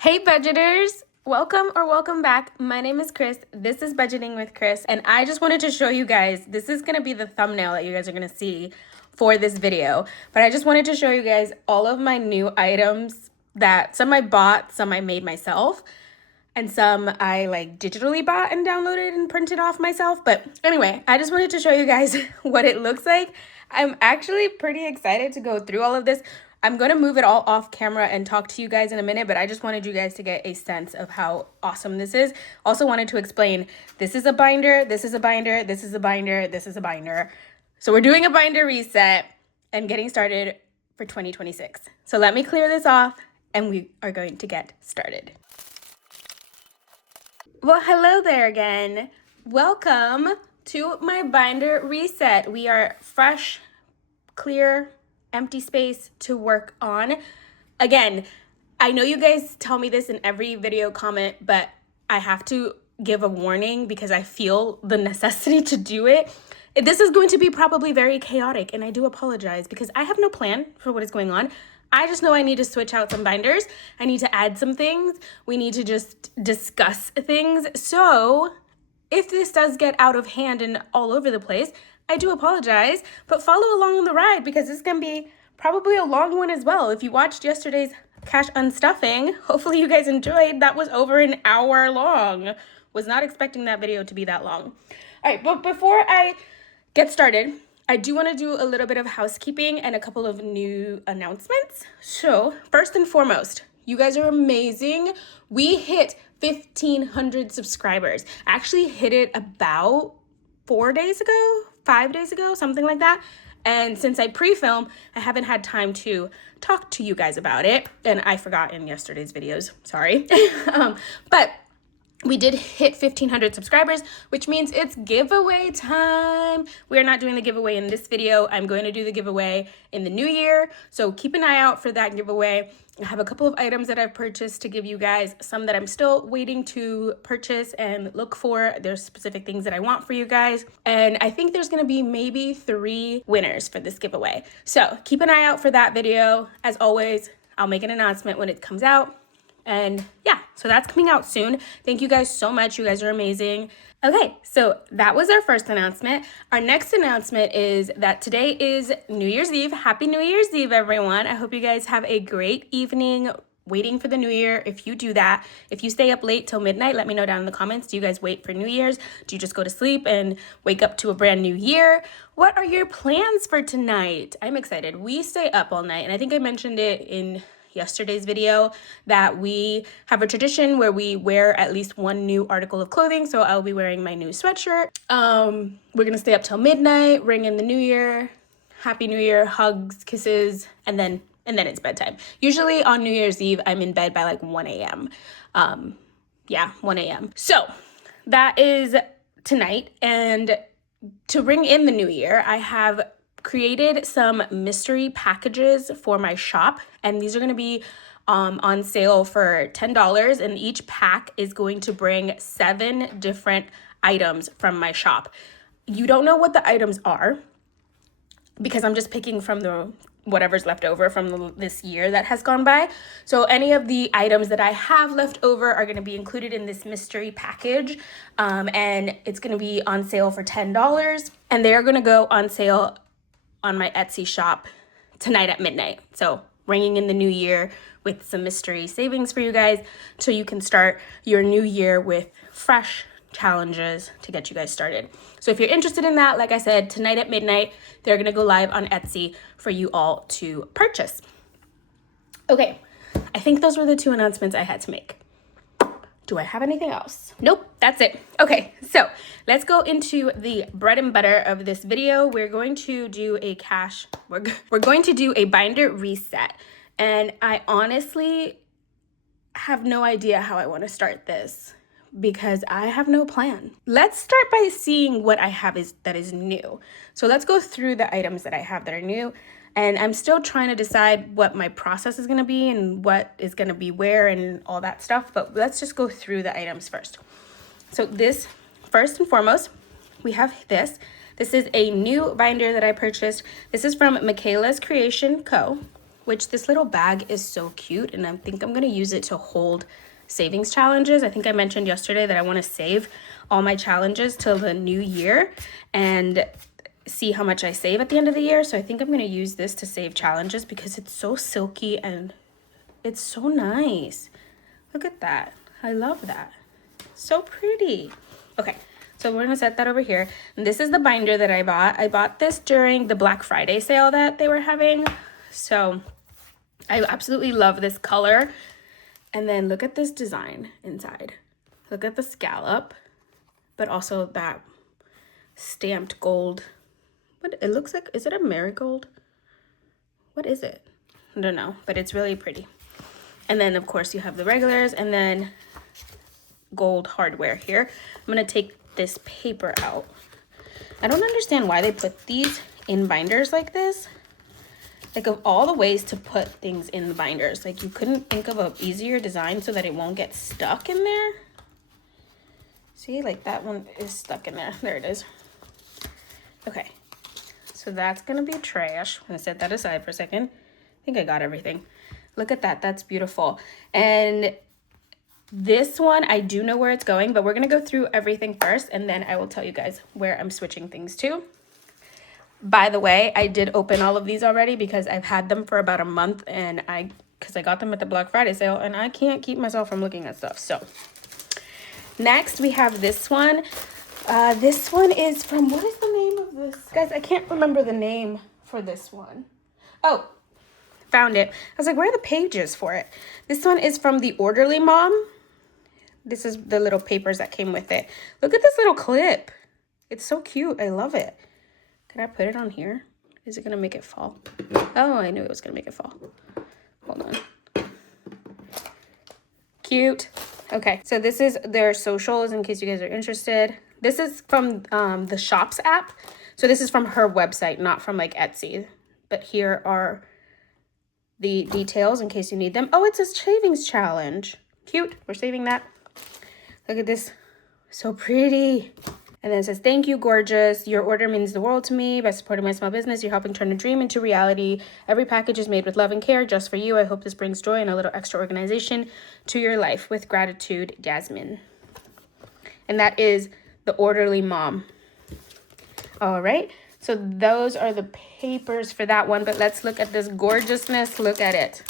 Hey budgeters! Welcome back. My name is Cris. This is Budgeting with Cris, and I just wanted to show you guys, this is going to be the thumbnail that you guys are going to see for this video, but I just wanted to show you guys all of my new items that some I bought, some I made myself, and some I like digitally bought and downloaded and printed off myself. But anyway, I just wanted to show you guys what it looks like. I'm actually pretty excited to go through all of this. I'm going to move it all off camera and talk to you guys in a minute, but I just wanted you guys to get a sense of how awesome this is. Also wanted to explain, this is a binder, this is a binder, this is a binder, this is a binder. So we're doing a binder reset and getting started for 2026. So let me clear this off and we are going to get started. Well, hello there again. Welcome to my binder reset. We are fresh, clear, empty space to work on. Again, I know you guys tell me this in every video comment, but I have to give a warning because I feel the necessity to do it. This is going to be probably very chaotic, and I do apologize because I have no plan for what is going on. I just know I need to switch out some binders. I need to add some things. We need to just discuss things. So if this does get out of hand and all over the place, I do apologize, but follow along on the ride because this is going to be probably a long one as well. If you watched yesterday's cash unstuffing, hopefully you guys enjoyed. That was over an hour long. Was not expecting that video to be that long. All right, but before I get started, I do want to do a little bit of housekeeping and a couple of new announcements. So first and foremost, you guys are amazing. We hit 1,500 subscribers. I actually hit it about 5 days ago, something like that. And since I pre-film, I haven't had time to talk to you guys about it. And I forgot in yesterday's videos, sorry. But we did hit 1,500 subscribers, which means it's giveaway time. We are not doing the giveaway in this video. I'm going to do the giveaway in the new year. So keep an eye out for that giveaway. I have a couple of items that I've purchased to give you guys, some that I'm still waiting to purchase and look for. There's specific things that I want for you guys. And I think there's gonna be maybe 3 winners for this giveaway. So keep an eye out for that video. As always, I'll make an announcement when it comes out. And yeah, so that's coming out soon. Thank you guys so much. You guys are amazing. Okay, so that was our first announcement. Our next announcement is that today is New Year's Eve. Happy New Year's Eve, everyone. I hope you guys have a great evening waiting for the new year. If you do that, if you stay up late till midnight, let me know down in the comments. Do you guys wait for New Year's? Do you just go to sleep and wake up to a brand new year? What are your plans for tonight? I'm excited. We stay up all night, and I think I mentioned it in yesterday's video that we have a tradition where we wear at least one new article of clothing. So I'll be wearing my new sweatshirt. We're gonna stay up till midnight, ring in the new year, happy new year, hugs, kisses, and then it's bedtime. Usually on New Year's Eve, I'm in bed by like 1 a.m. 1 a.m. So that is tonight. And to ring in the new year, I have created some mystery packages for my shop, and these are going to be on sale for $10, and each pack is going to bring 7 different items from my shop. You don't know what the items are because I'm just picking from the whatever's left over from this year that has gone by. So any of the items that I have left over are going to be included in this mystery package, and it's going to be on sale for $10, and they're going to go on sale on my Esty Shop tonight at midnight. So ringing in the new year with some mystery savings for you guys so you can start your new year with fresh challenges to get you guys started. So if you're interested in that, like I said, tonight at midnight, they're gonna go live on Etsy for you all to purchase. Okay, I think those were the 2 announcements I had to make. Do I have anything else? Nope, that's it. Okay, so let's go into the bread and butter of this video. We're going to do we're going to do a binder reset. And I honestly have no idea how I want to start this because I have no plan. Let's start by seeing what I have that is new. So let's go through the items that I have that are new. And I'm still trying to decide what my process is going to be and what is going to be where and all that stuff. But let's just go through the items first. So this, first and foremost, we have this. This is a new binder that I purchased. This is from Michaela's Creation Co., which this little bag is so cute, and I think I'm gonna use it to hold savings challenges. I think I mentioned yesterday that I want to save all my challenges till the new year and see how much I save at the end of the year. So I think I'm going to use this to save challenges because it's so silky and it's so nice. Look at that. I love that. So pretty. Okay, so we're going to set that over here. And this is the binder that I bought. I bought this during the Black Friday sale that they were having. So I absolutely love this color. And then look at this design inside. Look at the scallop, but also that stamped gold. What it looks like, is it a marigold? What is it? I don't know, but it's really pretty. And then of course you have the regulars and then gold hardware here. I'm gonna take this paper out. I don't understand why they put these in binders like this. Like, of all the ways to put things in the binders, like, you couldn't think of an easier design so that it won't get stuck in there. See, like, that one is stuck in there. There it is. Okay, so that's gonna be trash. I'm gonna set that aside for a second. I think I got everything. Look at that, that's beautiful. And this one, I do know where it's going, but we're gonna go through everything first, and then I will tell you guys where I'm switching things to. By the way, I did open all of these already because I've had them for about a month, and because I got them at the Black Friday sale, and I can't keep myself from looking at stuff. So next we have this one. This one is from, what is the name of this? Guys, I can't remember the name for this one. Oh, found it. I was like, where are the pages for it? This one is from the Orderly Mom. This is the little papers that came with it. Look at this little clip. It's so cute. I love it. Can I put it on here? Is it gonna make it fall? Oh, I knew it was gonna make it fall. Hold on. Cute. Okay, so this is their socials in case you guys are interested. This is from the Shops app. So this is from her website, not from like Etsy. But here are the details in case you need them. Oh, it's a savings challenge. Cute. We're saving that. Look at this. So pretty. And then it says, thank you, gorgeous. Your order means the world to me. By supporting my small business, you're helping turn a dream into reality. Every package is made with love and care just for you. I hope this brings joy and a little extra organization to your life. With gratitude, Jasmine. And that is the Orderly Mom. All right. So those are the papers for that one. But let's look at this gorgeousness. Look at it.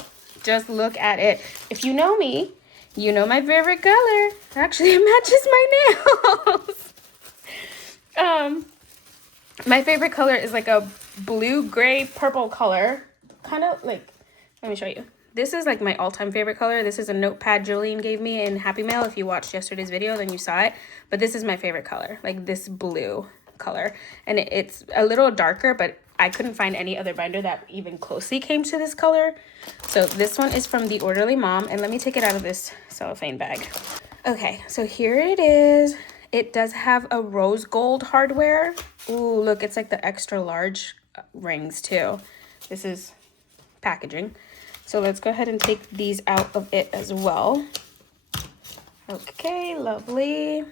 Just look at it. If you know me, you know my favorite color. Actually, it matches my nails. My favorite color is like a blue, gray, purple color. Kind of like, let me show you. This is like my all-time favorite color. This is a notepad Jolene gave me in Happy Mail. If you watched yesterday's video, then you saw it. But this is my favorite color, like this blue color. And it's a little darker, but I couldn't find any other binder that even closely came to this color. So this one is from the Orderly Mom. And let me take it out of this cellophane bag. Okay, so here it is. It does have a rose gold hardware. Ooh, look, it's like the extra large rings too. This is packaging. So let's go ahead and take these out of it as well. Okay, lovely.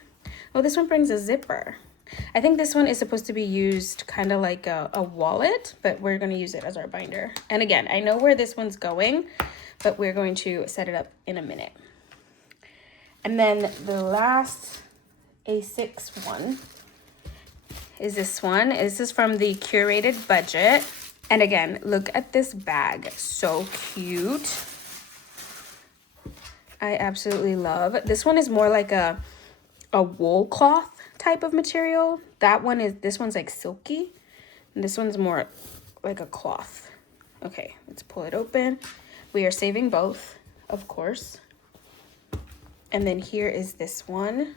Oh, this one brings a zipper. I think this one is supposed to be used kind of like a wallet, but we're going to use it as our binder. And again, I know where this one's going, but we're going to set it up in a minute. And then the last A6 one is this one. This is from the Curated Budget. And again, look at this bag. So cute. I absolutely love. This one is more like a wool cloth type of material. This one's like silky. And this one's more like a cloth. Okay, let's pull it open. We are saving both, of course. And then here is this one.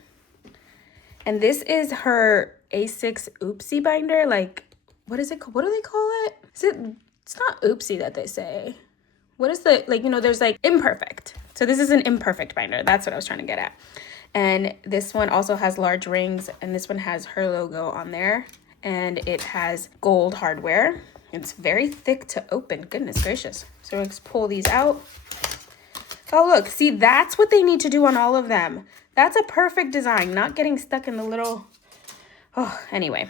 And this is her A6 Oopsie binder. Like, what is it called? What do they call it? It's not Oopsie that they say. What is the, like, you know, there's like imperfect. So this is an imperfect binder. That's what I was trying to get at. And this one also has large rings. And this one has her logo on there. And it has gold hardware. It's very thick to open. Goodness gracious. So let's pull these out. Oh, look. See, that's what they need to do on all of them. That's a perfect design, not getting stuck in the little, oh, anyway.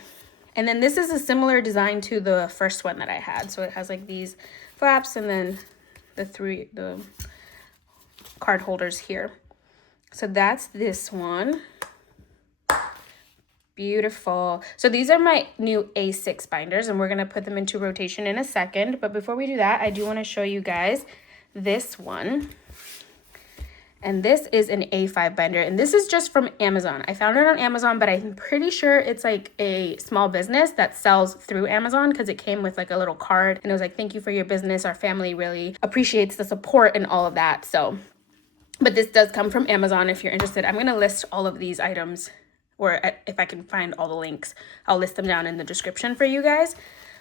And then this is a similar design to the first one that I had. So it has like these flaps and then the card holders here. So that's this one. Beautiful. So these are my new A6 binders, and we're going to put them into rotation in a second. But before we do that, I do want to show you guys this one. And this is an A5 binder, and this is just from Amazon. I found it on Amazon, but I'm pretty sure it's like a small business that sells through Amazon, because it came with like a little card and it was like, thank you for your business. Our family really appreciates the support and all of that. So, but this does come from Amazon if you're interested. I'm going to list all of these items, or if I can find all the links, I'll list them down in the description for you guys.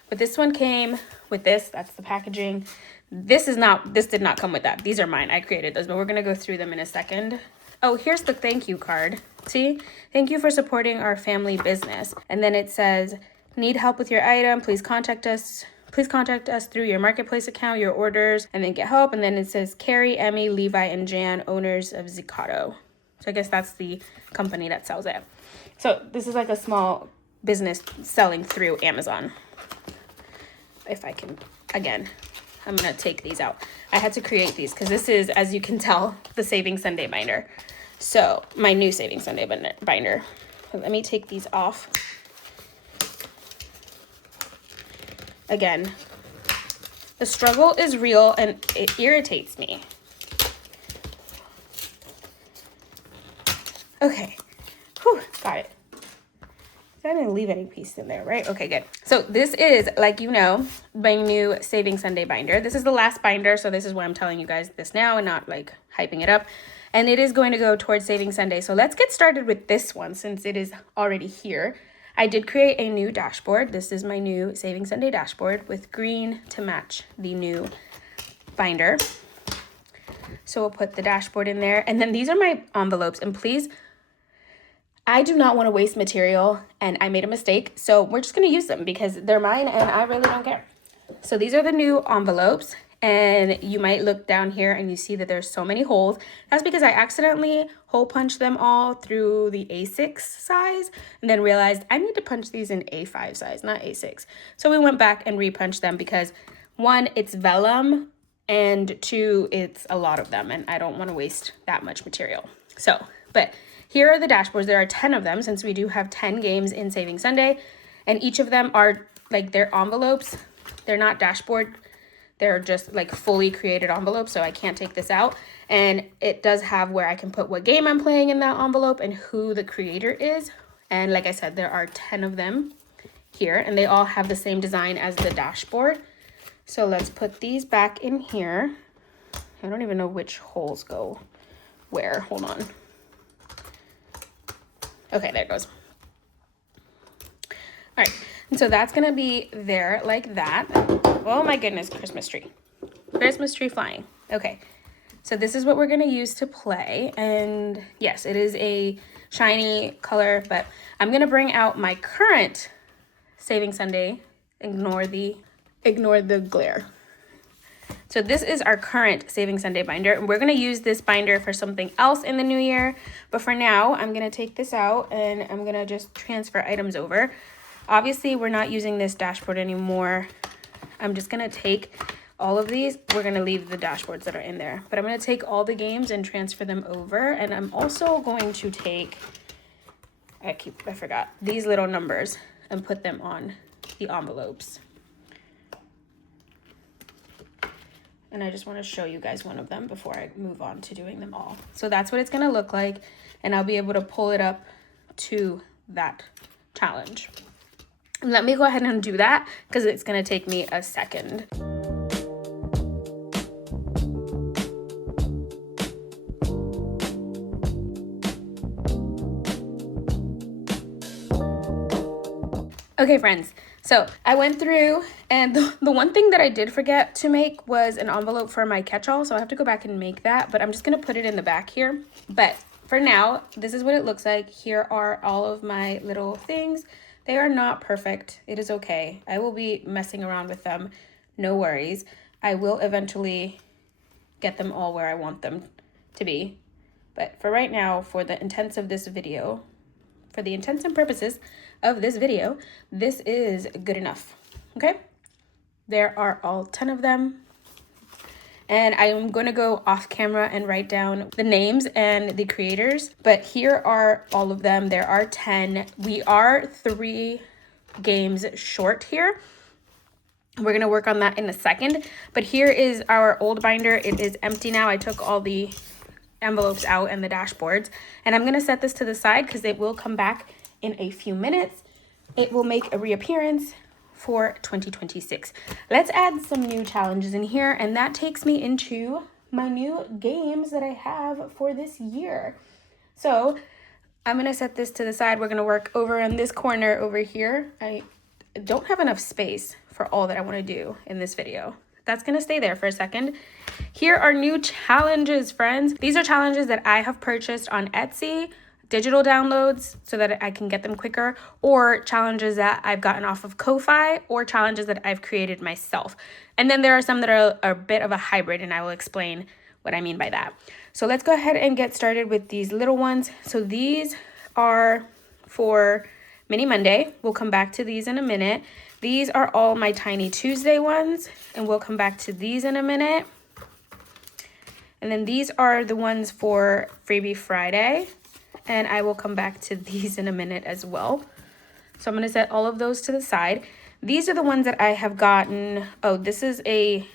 But this one came with this. That's the packaging. This did not come with that. These are mine. I created those, but we're going to go through them in a second. Oh, here's the thank you card. See? Thank you for supporting our family business. And then it says, need help with your item? Please contact us. Please contact us through your marketplace account, your orders, and then get help. And then it says Carrie, Emmy, Levi, and Jan, owners of Zicato. So I guess that's the company that sells it. So this is like a small business selling through Amazon. If I can, again, I'm going to take these out. I had to create these because this is, as you can tell, the Saving Sunday binder. So my new Saving Sunday binder. Let me take these off. Again, the struggle is real and it irritates me. Okay. Whew, got it. I didn't leave any piece in there, right? Okay, good. So this is, like you know, my new Saving Sunday binder. This is the last binder, so this is why I'm telling you guys this now and not like hyping it up. And it is going to go towards Saving Sunday. So let's get started with this one since it is already here. I did create a new dashboard. This is my new Saving Sunday dashboard with green to match the new binder. So we'll put the dashboard in there. And then these are my envelopes. And please, I do not want to waste material, and I made a mistake, so we're just going to use them because they're mine and I really don't care. So these are the new envelopes, and you might look down here and you see that there's so many holes. That's because I accidentally hole punched them all through the A6 size and then realized I need to punch these in A5 size, not A6. So we went back and repunched them because 1, it's vellum, and 2, it's a lot of them, and I don't want to waste that much material. So, but here are the dashboards. There are 10 of them since we do have 10 games in Saving Sunday. And each of them are like their envelopes. They're not dashboard. They're just like fully created envelopes. So I can't take this out. And it does have where I can put what game I'm playing in that envelope and who the creator is. And like I said, there are 10 of them here. And they all have the same design as the dashboard. So let's put these back in here. I don't even know which holes go where. Hold on. Okay, there it goes. All right, and so that's gonna be there like that. Oh my goodness, Christmas tree. Christmas tree flying. Okay, so this is what we're gonna use to play. And yes, it is a shiny color, but I'm gonna bring out my current Saving Sunday. Ignore the glare. So this is our current Saving Sunday binder, and we're going to use this binder for something else in the new year. But for now, I'm going to take this out and I'm going to just transfer items over. Obviously, we're not using this dashboard anymore. I'm just going to take all of these. We're going to leave the dashboards that are in there, but I'm going to take all the games and transfer them over. And I'm also going to take, I forgot, these little numbers and put them on the envelopes. And I just want to show you guys one of them before I move on to doing them all. So that's what it's going to look like. And I'll be able to pull it up to that challenge. Let me go ahead and do that because it's going to take me a second. Okay, friends. So I went through, and the one thing that I did forget to make was an envelope for my catch-all. So I have to go back and make that, but I'm just going to put it in the back here. But for now, this is what it looks like. Here are all of my little things. They are not perfect. It is okay. I will be messing around with them. No worries. I will eventually get them all where I want them to be. But for right now, for the intents of this video, for the intents and purposes of this video, this is good enough. Okay? There are all 10 of them. and I'm going to go off camera and write down the names and the creators. But here are all of them. There are 10. We are 3 games short here. We're going to work on that in a second. But here is our old binder. It is empty now. I took all the envelopes out and the dashboards. And I'm going to set this to the side because it will come back in a few minutes. It will make a reappearance for 2026. Let's add some new challenges in here, and that takes me into my new games that I have for this year. So I'm gonna set this to the side. We're gonna work over in this corner over here. I don't have enough space for all that I want to do in this video. That's gonna stay there for a second. Here are new challenges, friends. These are challenges that I have purchased on Etsy, digital downloads so that I can get them quicker, or challenges that I've gotten off of Ko-Fi, or challenges that I've created myself. And then there are some that are a bit of a hybrid, and I will explain what I mean by that. So let's go ahead and get started with these little ones. So these are for Mini Monday. We'll come back to these in a minute. These are all my Tiny Tuesday ones, and we'll come back to these in a minute. And then these are the ones for Freebie Friday, and I will come back to these in a minute as well. So I'm going to set all of those to the side. These are the ones that I have gotten. Oh, this is a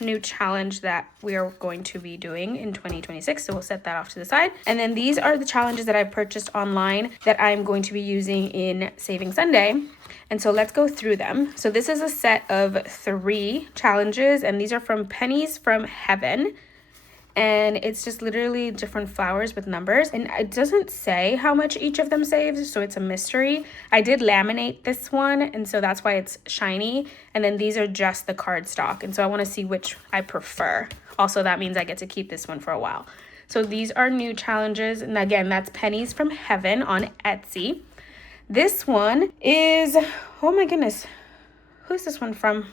new challenge that we are going to be doing in 2026, so we'll set that off to the side. And then these are the challenges that I purchased online that I'm going to be using in Saving Sunday. And so let's go through them. So this is a set of 3 challenges, and these are from Pennies from Heaven. And it's just literally different flowers with numbers, and it doesn't say how much each of them saves, so it's a mystery. I did laminate this one, and so that's why it's shiny. And then these are just the cardstock, and so I want to see which I prefer. Also, that means I get to keep this one for a while. So these are new challenges, and again, that's Pennies from Heaven on Etsy. This one is, oh my goodness, who's this one from?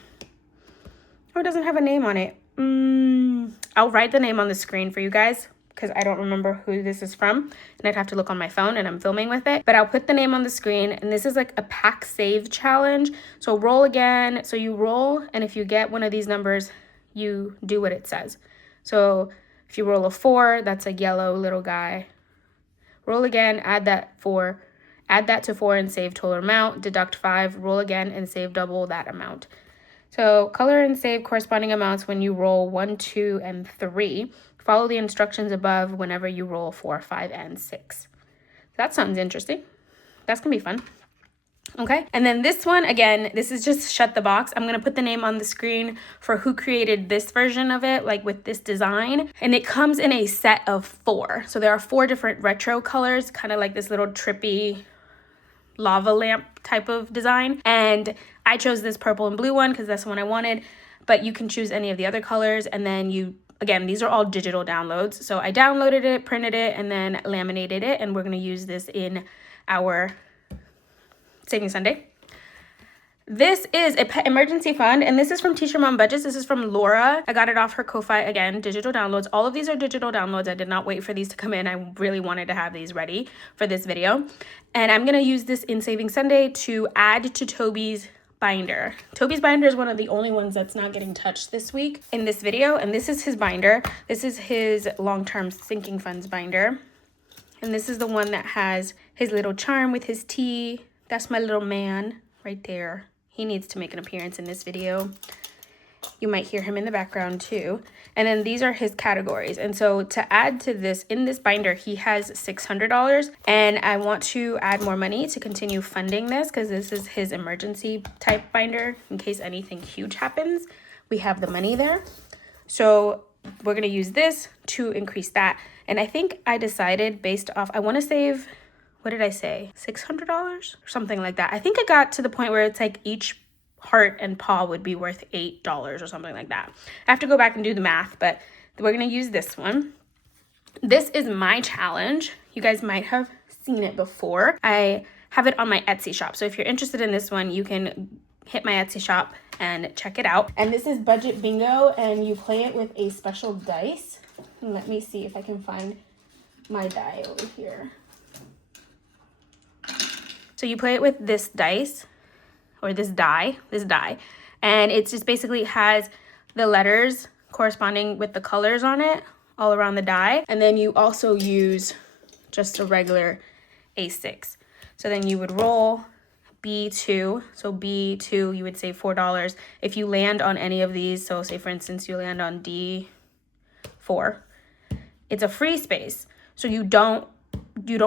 Oh, it doesn't have a name on it. I'll write the name on the screen for you guys because I don't remember who this is from, and I'd have to look on my phone, and I'm filming with it. But I'll put the name on the screen, and this is like a pack save challenge. So roll again. So you roll, and if you get one of these numbers, you do what it says. So if you roll a 4, that's a yellow little guy. Roll again, add that to 4 and save total amount, deduct 5, roll again and save double that amount. So color and save corresponding amounts when you roll 1, 2, and 3. Follow the instructions above whenever you roll 4, 5, and 6. That sounds interesting. That's gonna be fun. Okay, and then this one, again, this is just shut the box. I'm gonna put the name on the screen for who created this version of it, like with this design. And it comes in a set of 4. So there are 4 different retro colors, kind of like this little trippy lava lamp type of design. And I chose this purple and blue one because that's the one I wanted, but you can choose any of the other colors. And then again, these are all digital downloads. So I downloaded it, printed it, and then laminated it. And we're gonna use this in our Saving Sunday. This is a pet emergency fund, and this is from Teacher Mom Budgets. This is from Laura. I got it off her Ko-Fi. Again, digital downloads. All of these are digital downloads. I did not wait for these to come in. I really wanted to have these ready for this video. And I'm going to use this in Saving Sunday to add to Toby's binder. Toby's binder is one of the only ones that's not getting touched this week in this video. And this is his binder. This is his long-term sinking funds binder. And this is the one that has his little charm with his tea. That's my little man right there. He needs to make an appearance in this video. You might hear him in the background too. And then these are his categories. And so to add to this, in this binder, he has $600. And I want to add more money to continue funding this because this is his emergency type binder. In case anything huge happens, we have the money there. So we're going to use this to increase that. And I think I decided based off, I want to save, what did I say? $600 or something like that. I think I got to the point where it's like each heart and paw would be worth $8 or something like that. I have to go back and do the math, but we're going to use this one. This is my challenge. You guys might have seen it before. I have it on my Etsy shop. So if you're interested in this one, you can hit my Etsy shop and check it out. And this is Budget Bingo, and you play it with a special dice. And let me see if I can find my die over here. So you play it with this dice, or this die, and it just basically has the letters corresponding with the colors on it all around the die. And then you also use just a regular A6. So then you would roll B2. So B2, you would save $4. If you land on any of these, so say for instance, you land on D4, it's a free space. So you don't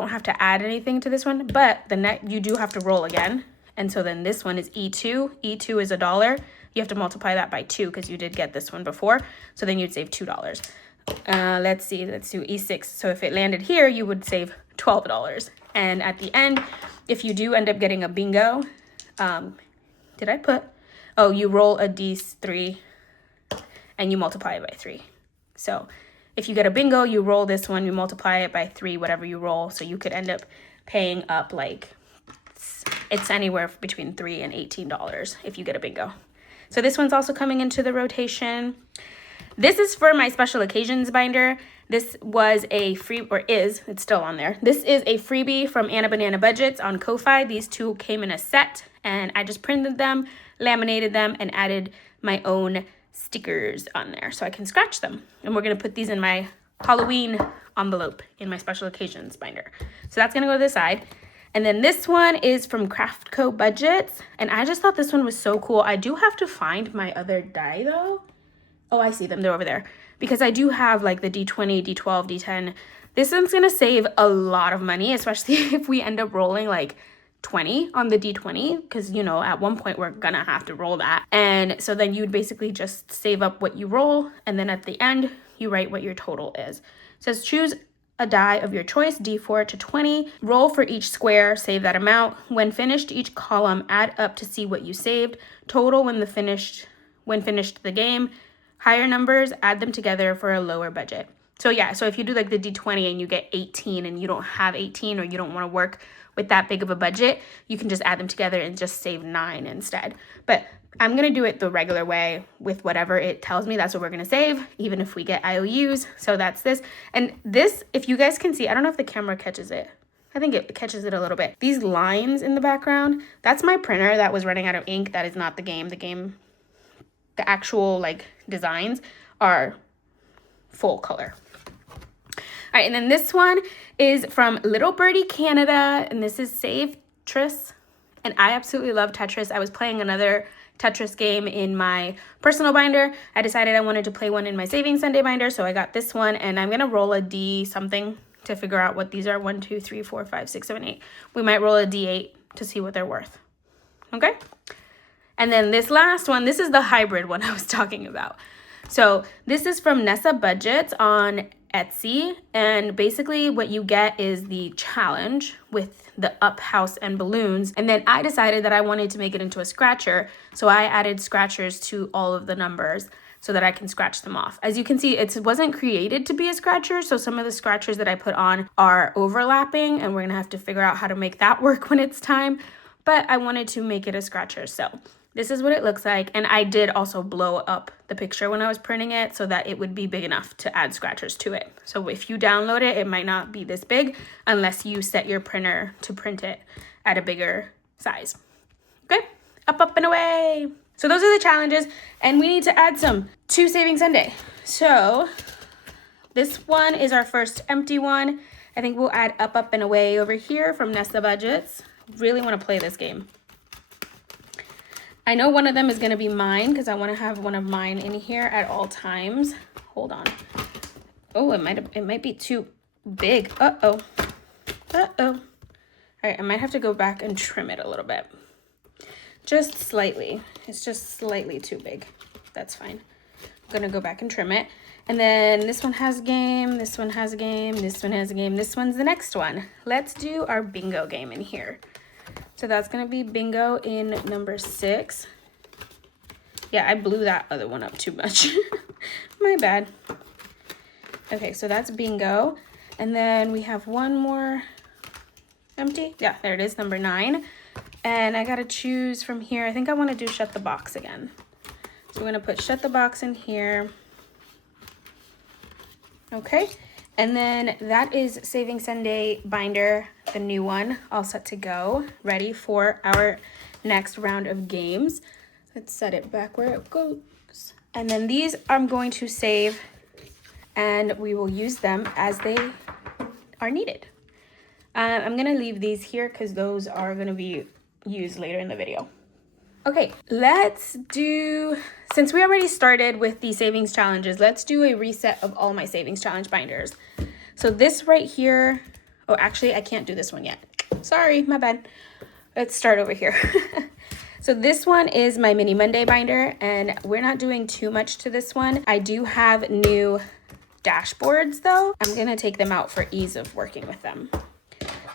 have to add anything to this one, but you do have to roll again. And so then this one is E2. E2 is $1. You have to multiply that by 2 because you did get this one before. So then you'd save $2. Let's see, let's do E6. So if it landed here, you would save $12. And at the end, if you do end up getting a bingo, you roll a D3 and you multiply it by 3. So if you get a bingo, you roll this one, you multiply it by 3, whatever you roll. So you could end up paying up like, it's anywhere between $3 and $18 if you get a bingo. So this one's also coming into the rotation. This is for my special occasions binder. This was a it's still on there. This is a freebie from Anna Banana Budgets on Ko-Fi. These two came in a set and I just printed them, laminated them, and added my own stickers on there so I can scratch them. And we're gonna put these in my Halloween envelope in my special occasions binder. So that's gonna go to the side. And then this one is from Craftco Budgets. And I just thought this one was so cool. I do have to find my other die though. Oh, I see them, they're over there. Because I do have like the D20, D12, D10. This one's gonna save a lot of money, especially if we end up rolling like 20 on the D20, because you know, at one point we're gonna have to roll that. And so then you'd basically just save up what you roll, and then at the end, you write what your total is. It says choose a die of your choice, D4 to 20. Roll for each square, save that amount. When finished, each column, add up to see what you saved. Total when finished the game. Higher numbers, add them together for a lower budget. So yeah, so if you do like the D20 and you get 18 and you don't have 18 or you don't want to work with that big of a budget, you can just add them together and just save 9 instead. But I'm going to do it the regular way with whatever it tells me. That's what we're going to save, even if we get IOUs. So that's this. And this, if you guys can see, I don't know if the camera catches it. I think it catches it a little bit. These lines in the background, that's my printer that was running out of ink. That is not the game. The actual like designs are full color. All right, and then this one is from Little Birdie Canada, and this is Save Tetris. And I absolutely love Tetris. I was playing another Tetris game in my personal binder. I decided I wanted to play one in my Saving Sunday binder, so I got this one, and I'm gonna roll a D something to figure out what these are. 1, 2, 3, 4, 5, 6, 7, 8. We might roll a D8 to see what they're worth. Okay? And then this last one, this is the hybrid one I was talking about. So this is from Nessa Budgets on Etsy. And basically what you get is the challenge with the up, house, and balloons. And then I decided that I wanted to make it into a scratcher. So I added scratchers to all of the numbers so that I can scratch them off. As you can see, it wasn't created to be a scratcher. So some of the scratchers that I put on are overlapping, and we're gonna have to figure out how to make that work when it's time. But I wanted to make it a scratcher. So this is what it looks like. And I did also blow up the picture when I was printing it so that it would be big enough to add scratchers to it. So if you download it, it might not be this big unless you set your printer to print it at a bigger size. Okay, up, and away. So those are the challenges, and we need to add some to Saving Sunday. So this one is our first empty one. I think we'll add up, and away over here from Nessa Budgets. Really want to play this game. I know one of them is going to be mine because I want to have one of mine in here at all times. Hold on. Oh, it might be too big. Uh-oh. All right, I might have to go back and trim it a little bit. Just slightly. It's just slightly too big. That's fine. I'm going to go back and trim it. And then this one has a game, this one has a game, this one has a game, this one's the next one. Let's do our bingo game in here. So that's going to be bingo in number 6. Yeah, I blew that other one up too much. My bad. Okay, so that's bingo. And then we have one more empty. Yeah, there it is, number 9. And I got to choose from here. I think I want to do shut the box again. So we're going to put shut the box in here. Okay. And then that is Saving Sunday binder, the new one, all set to go, ready for our next round of games. Let's set it back where it goes. And then these I'm going to save, and we will use them as they are needed. I'm gonna leave these here because those are gonna be used later in the video. Okay, let's do, since we already started with the savings challenges, let's do a reset of all my savings challenge binders. So this right here, oh, actually I can't do this one yet. Sorry, my bad. Let's start over here. So this one is my Mini Monday binder, and we're not doing too much to this one. I do have new dashboards though. I'm gonna take them out for ease of working with them.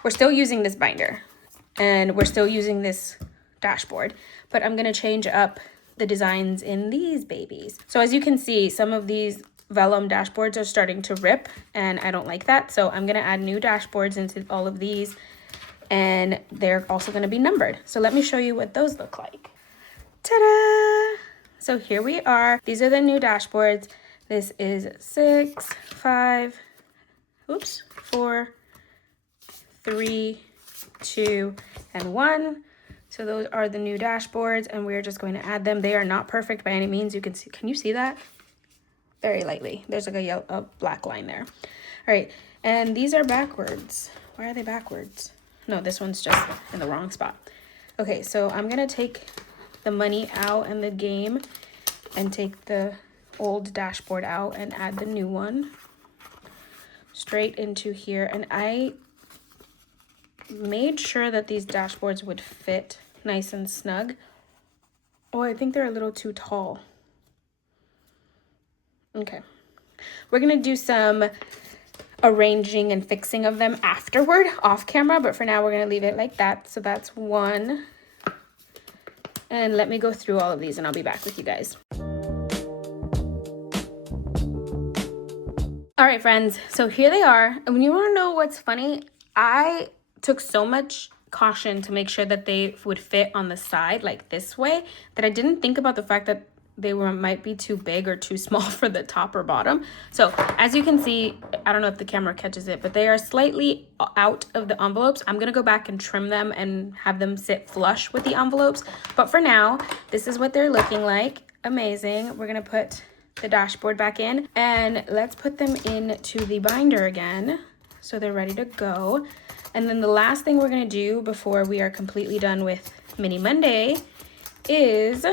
We're still using this binder and we're still using this dashboard, but I'm gonna change up the designs in these babies. So as you can see, some of these vellum dashboards are starting to rip and I don't like that. So I'm gonna add new dashboards into all of these, and they're also gonna be numbered. So let me show you what those look like. Ta-da! So here we are. These are the new dashboards. This is 6, 5, 4, 3, 2, and 1. So those are the new dashboards, and we're just going to add them. They are not perfect by any means. You can see, can you see that? Very lightly. There's like a black line there. All right, and these are backwards. Why are they backwards? No, this one's just in the wrong spot. Okay, so I'm gonna take the money out and the game and take the old dashboard out and add the new one straight into here. And I made sure that these dashboards would fit nice and snug. Oh, I think they're a little too tall. Okay, we're gonna do some arranging and fixing of them afterward off camera, but for now we're gonna leave it like that. So that's one, and let me go through all of these and I'll be back with you guys. All right, friends, so here they are. And when you want to know what's funny, I took so much caution to make sure that they would fit on the side like this way that I didn't think about the fact that they might be too big or too small for the top or bottom. So as you can see, I don't know if the camera catches it, but they are slightly out of the envelopes. I'm gonna go back and trim them and have them sit flush with the envelopes. But for now, this is what they're looking like. Amazing. We're gonna put the dashboard back in, and let's put them into the binder again so they're ready to go. And then the last thing we're gonna do before we are completely done with Mini Monday is,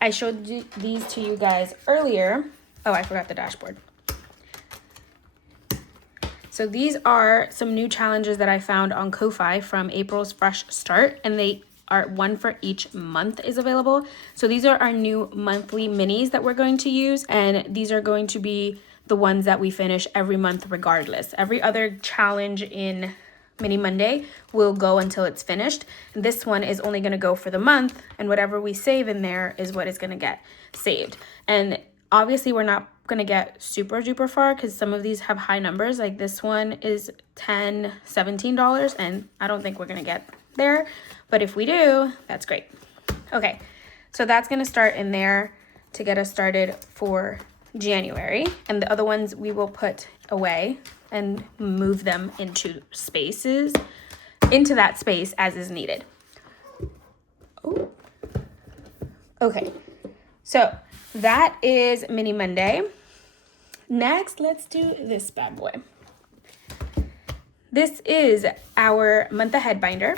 I showed these to you guys earlier. Oh, I forgot the dashboard. So these are some new challenges that I found on Ko-Fi from April's Fresh Start, and they are one for each month is available. So these are our new monthly minis that we're going to use, and these are going to be the ones that we finish every month regardless. Every other challenge in Mini Monday will go until it's finished. And this one is only going to go for the month, and whatever we save in there is what is going to get saved. And obviously we're not going to get super duper far because some of these have high numbers. Like this one is $10, $17, and I don't think we're going to get there, but if we do, that's great. Okay, so that's going to start in there to get us started for January, and the other ones we will put away and move them into spaces, into that space as is needed. Oh, okay, so that is Mini Monday. Next, let's do this bad boy. This is our month ahead binder.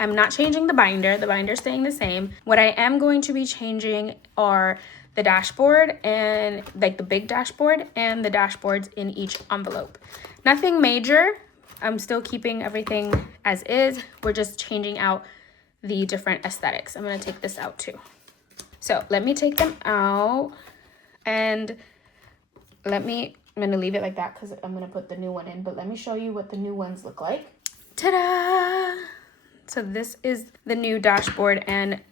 I'm not changing the binder's staying the same. What I am going to be changing are the dashboard, and like the big dashboard, and the dashboards in each envelope. Nothing major. I'm still keeping everything as is. We're just changing out the different aesthetics. I'm gonna take this out too. So let me take them out, and I'm gonna leave it like that because I'm gonna put the new one in, but let me show you what the new ones look like. Ta-da! So this is the new dashboard and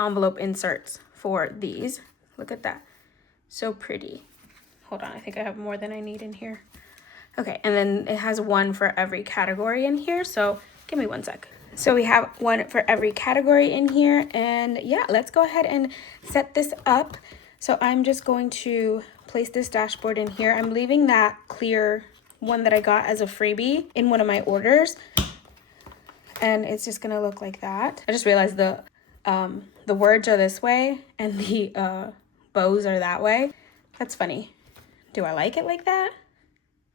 envelope inserts for these. Look at that. So pretty. Hold on, I think I have more than I need in here. Okay, and then it has one for every category in here. So give me one sec. So we have one for every category in here. And yeah, let's go ahead and set this up. So I'm just going to place this dashboard in here. I'm leaving that clear one that I got as a freebie in one of my orders. And it's just gonna look like that. I just realized the the words are this way and the bows are that way. That's funny. Do I like it like that?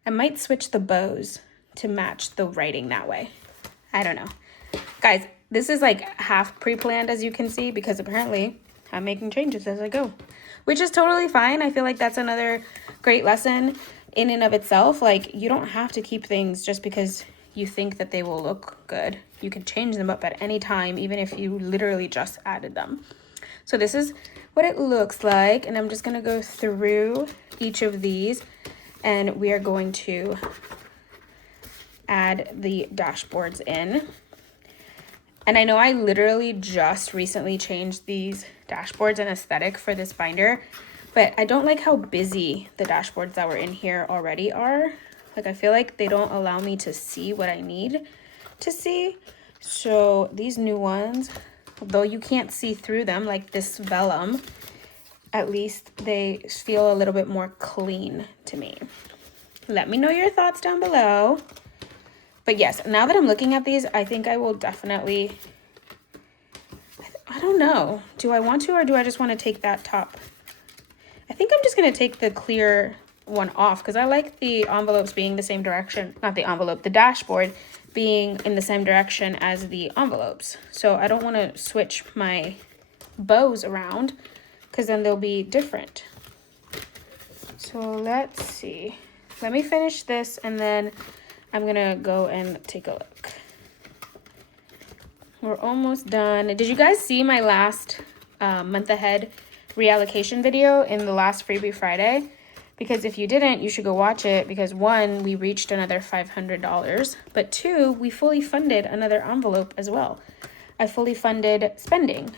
I might switch the bows to match the writing that way. I don't know. Guys, this is like half pre-planned, as you can see, because apparently I'm making changes as I go, which is totally fine. I feel like that's another great lesson in and of itself. Like, you don't have to keep things just because you think that they will look good. You can change them up at any time, even if you literally just added them. So this is what it looks like, and I'm just gonna go through each of these, and we are going to add the dashboards in. And I know I literally just recently changed these dashboards and aesthetic for this binder, but I don't like how busy the dashboards that were in here already are. Like, I feel like they don't allow me to see what I need to see. So these new ones, though you can't see through them like this vellum, at least they feel a little bit more clean to me. Let me know your thoughts down below. But yes, now that I'm looking at these, I think I will definitely, I don't know. Do I want to, or do I just want to take that top? I think I'm just going to take the clear one off because I like the envelopes being the same direction. Not the envelope, the dashboard being in the same direction as the envelopes. So I don't want to switch my bows around because then they'll be different. So let's see. Let me finish this and then I'm gonna go and take a look. We're almost done. Did you guys see my last month ahead reallocation video in the last Freebie Friday? Because if you didn't, you should go watch it, because one, we reached another $500, but two, we fully funded another envelope as well. I fully funded spending.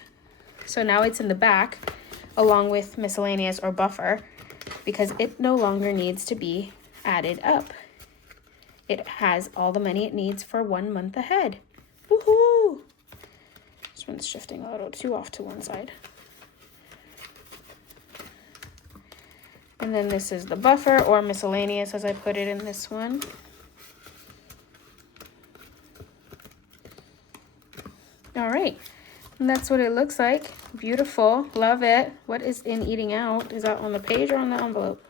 So now it's in the back along with miscellaneous or buffer because it no longer needs to be added up. It has all the money it needs for 1 month ahead. Woohoo! This one's shifting a little too off to one side. And then this is the buffer or miscellaneous as I put it in this one. All right, and that's what it looks like. Beautiful, love it. What is in eating out? Is that on the page or on the envelope?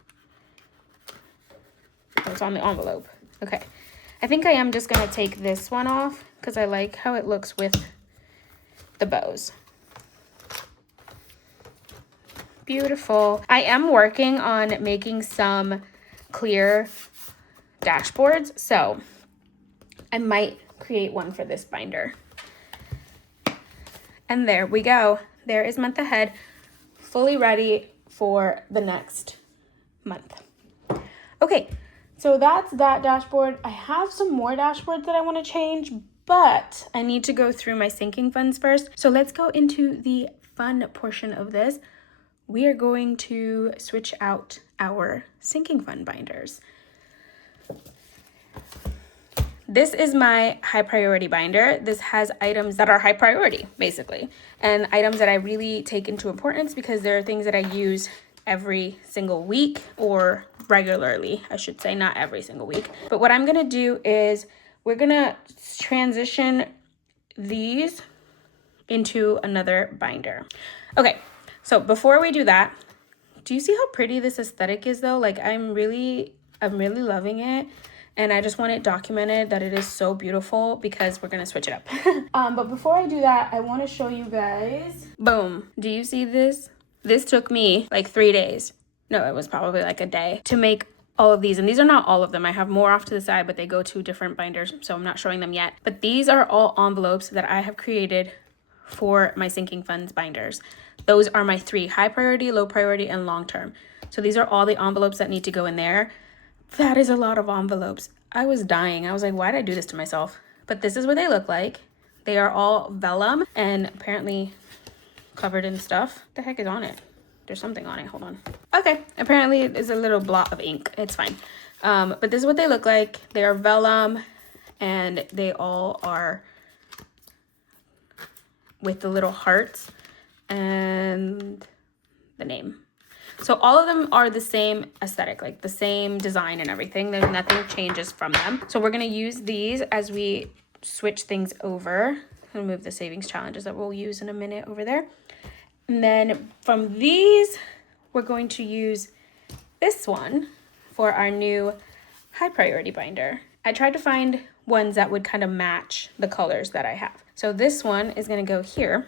Oh, it's on the envelope. Okay, I think I am just gonna take this one off because I like how it looks with the bows. Beautiful. I am working on making some clear dashboards, so I might create one for this binder. And there we go. There is month ahead, fully ready for the next month. Okay. So that's that dashboard. I have some more dashboards that I want to change, but I need to go through my sinking funds first. So let's go into the fun portion of this. We are going to switch out our sinking fund binders. This is my high priority binder. This has items that are high priority, basically, and items that I really take into importance because there are things that I use every single week, or regularly, I should say, not every single week. But what I'm gonna do is we're gonna transition these into another binder. Okay, so before we do that, do you see how pretty this aesthetic is though? Like, I'm really loving it. And I just want it documented that it is so beautiful because we're gonna switch it up. But before I do that, I wanna show you guys, boom, do you see this? This took me like 3 days. No, it was probably like a day to make all of these. And these are not all of them. I have more off to the side, but they go to different binders, so I'm not showing them yet. But these are all envelopes that I have created for my sinking funds binders. Those are my 3: high priority, low priority, and long term. So these are all the envelopes that need to go in there. That is a lot of envelopes. I was dying. I was like, why did I do this to myself? But this is what they look like. They are all vellum and apparently covered in stuff. What the heck is on it? There's something on it. Hold on. Okay. Apparently it's a little blot of ink. It's fine. But this is what they look like. They are vellum and they all are with the little hearts and the name. So all of them are the same aesthetic, like the same design and everything. There's nothing changes from them. So we're going to use these as we switch things over. remove the savings challenges that we'll use in a minute over there. And then from these, we're going to use this one for our new high priority binder. I tried to find ones that would kind of match the colors that I have. So this one is gonna go here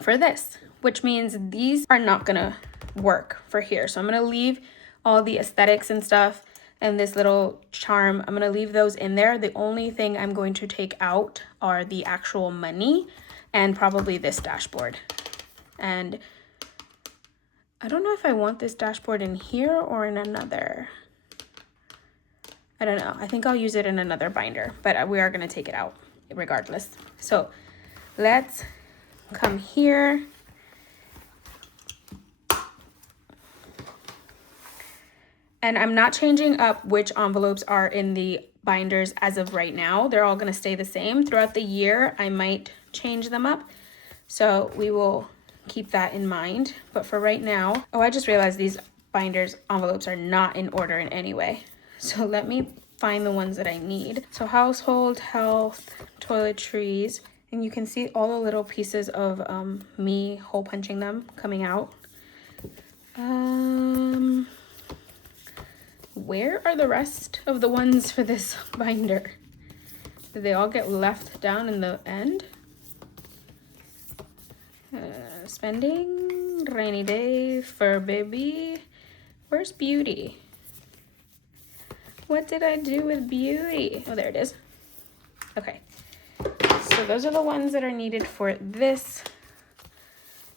for this, which means these are not gonna work for here. So I'm gonna leave all the aesthetics and stuff and this little charm, I'm gonna leave those in there. The only thing I'm going to take out are the actual money and probably this dashboard. And I don't know if I want this dashboard in here or in another. I don't know. I think I'll use it in another binder, but we are gonna take it out regardless. So let's come here. And I'm not changing up which envelopes are in the binders as of right now. They're all gonna stay the same. Throughout the year, I might change them up. So we will keep that in mind. But for right now, oh, I just realized these binders envelopes are not in order in any way. So let me find the ones that I need. So household, health, toiletries, and you can see all the little pieces of me hole punching them coming out. Where are the rest of the ones for this binder? Did they all get left down in the end? Spending, rainy day, fur baby. Where's beauty? What did I do with beauty? Oh, there it is. Okay. So those are the ones that are needed for this.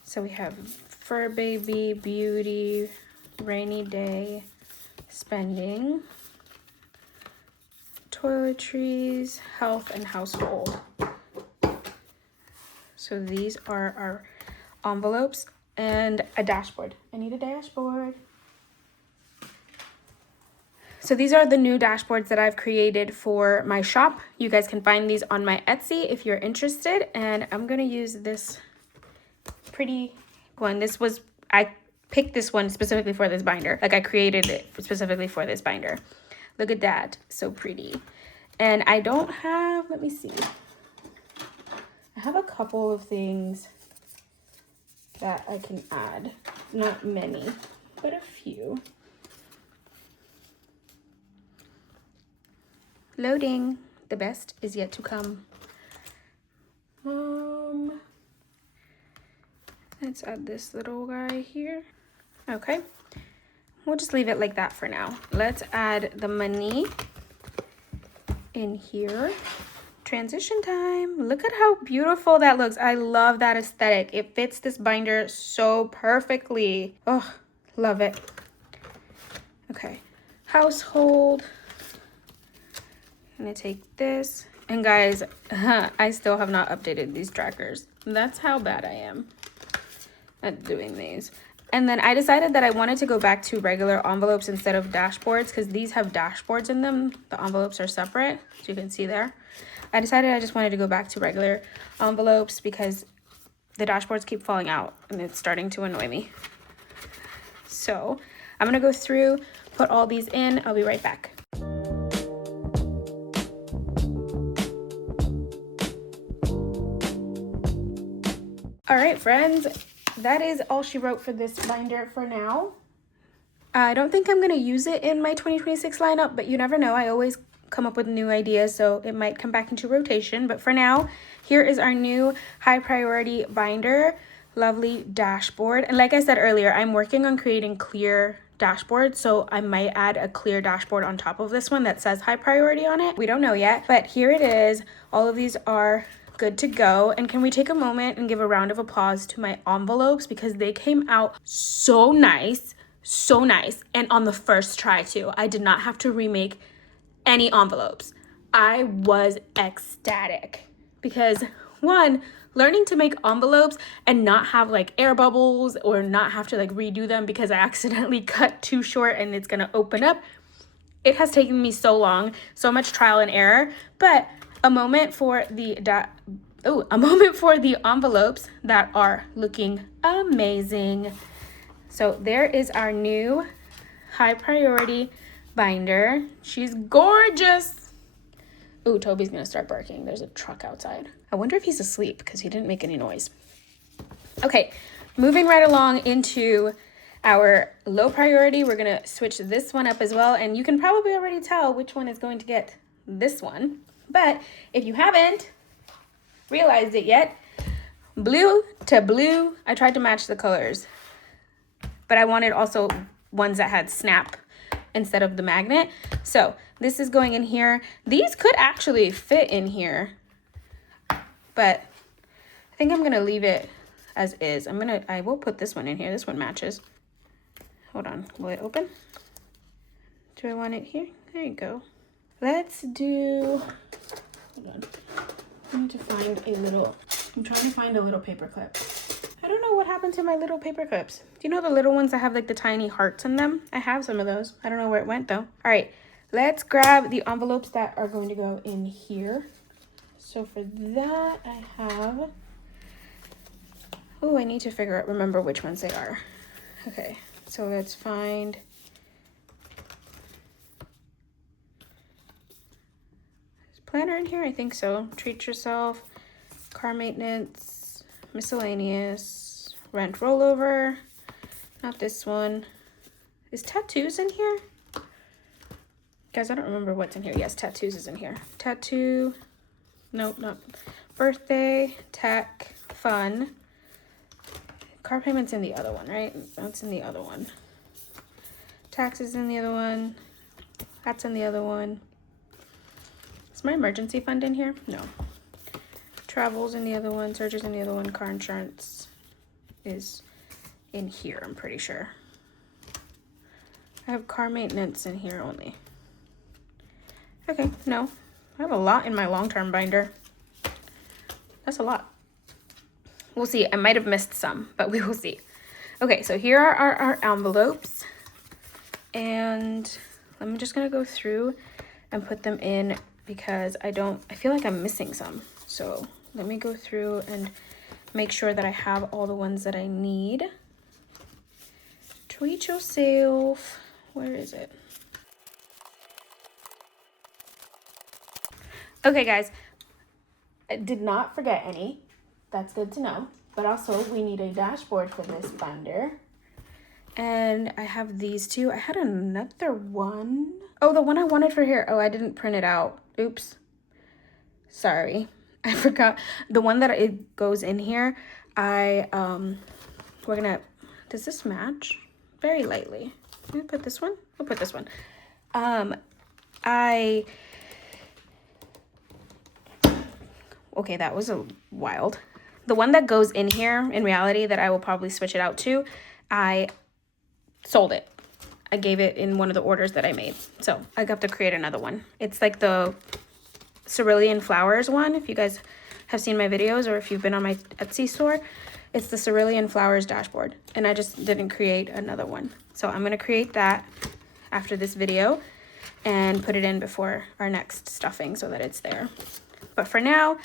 So we have fur baby, beauty, rainy day, spending, toiletries, health, and household. So these are our envelopes and a dashboard. I need a dashboard. So these are the new dashboards that I've created for my shop. You guys can find these on my Etsy if you're interested. And I'm gonna use this pretty one. I picked this one specifically for this binder. Like I created it specifically for this binder. Look at that, so pretty. And I don't have, let me see. I have a couple of things that I can add. Not many, but a few. Loading. The best is yet to come. Let's add this little guy here. Okay. We'll just leave it like that for now. Let's add the money in here. Transition time. Look at how beautiful that looks. I love that aesthetic. It fits this binder so perfectly. Oh, love it. Okay. Household. I'm gonna take this. And guys, I still have not updated these trackers. That's how bad I am at doing these. And then I decided that I wanted to go back to regular envelopes instead of dashboards because these have dashboards in them. The envelopes are separate, as you can see there. I decided I just wanted to go back to regular envelopes because the dashboards keep falling out and it's starting to annoy me. So I'm gonna go through, put all these in. I'll be right back. All right, friends, that is all she wrote for this binder for now. I don't think I'm gonna use it in my 2026 lineup, but you never know. I always come up with new ideas, so it might come back into rotation. But for now, here is our new high priority binder, lovely dashboard. And like I said earlier, I'm working on creating clear dashboards, so I might add a clear dashboard on top of this one that says high priority on it. We don't know yet, but here it is. All of these are good to go. And can we take a moment and give a round of applause to my envelopes because they came out so nice, so nice. And on the first try too. I did not have to remake any envelopes. I was ecstatic because one, learning to make envelopes and not have like air bubbles or not have to like redo them because I accidentally cut too short and it's gonna open up. It has taken me so long, so much trial and error, but a moment for the envelopes that are looking amazing. So there is our new high priority binder. She's gorgeous. Ooh, Toby's gonna start barking. There's a truck outside. I wonder if he's asleep because he didn't make any noise. Okay, moving right along into our low priority. We're gonna switch this one up as well. And you can probably already tell which one is going to get this one. But if you haven't realized it yet, blue to blue, I tried to match the colors, but I wanted also ones that had snap instead of the magnet. So this is going in here. These could actually fit in here, but I think I'm gonna leave it as is. I will put this one in here. This one matches. Hold on, will it open? Do I want it here? There you go. Let's do, hold on. I need to find a little, I'm trying to find a little paper clip. I don't know what happened to my little paper clips. Do you know the little ones that have like the tiny hearts in them? I have some of those. I don't know where it went though. All right, let's grab the envelopes that are going to go in here. So for that, I have, oh, I need to remember which ones they are. Okay, so let's find, is planner in here? I think so. Treat yourself, car maintenance, miscellaneous, rent rollover, not this one. Is tattoos in here? Guys, I don't remember what's in here. Yes, tattoos is in here. Tattoo, nope, not birthday, tech, fun. Car payment's in the other one, right? That's in the other one. Taxes in the other one. That's in the other one. Is my emergency fund in here? No. Travels in the other one. Searches in the other one. Car insurance is in here, I'm pretty sure. I have car maintenance in here only. Okay, no. I have a lot in my long-term binder. That's a lot. We'll see. I might have missed some, but we will see. Okay, so here are our envelopes. And I'm just going to go through and put them in because I feel like I'm missing some. So let me go through and make sure that I have all the ones that I need. Treat yourself. Where is it? Okay, guys. I did not forget any. That's good to know. But also, we need a dashboard for this binder. And I have these two. I had another one. Oh, the one I wanted for here. Oh, I didn't print it out. Oops. Sorry. I forgot. The one that it goes in here, we're gonna, does this match? Very lightly. Can I put this one? I'll put this one. Okay, that was a wild. The one that goes in here, in reality, that I will probably switch it out to, I sold it. I gave it in one of the orders that I made. So I got to create another one. It's like the cerulean flowers one. If you guys have seen my videos or if you've been on my Etsy store, it's the cerulean flowers dashboard. And I just didn't create another one. So I'm going to create that after this video and put it in before our next stuffing so that it's there. But for now,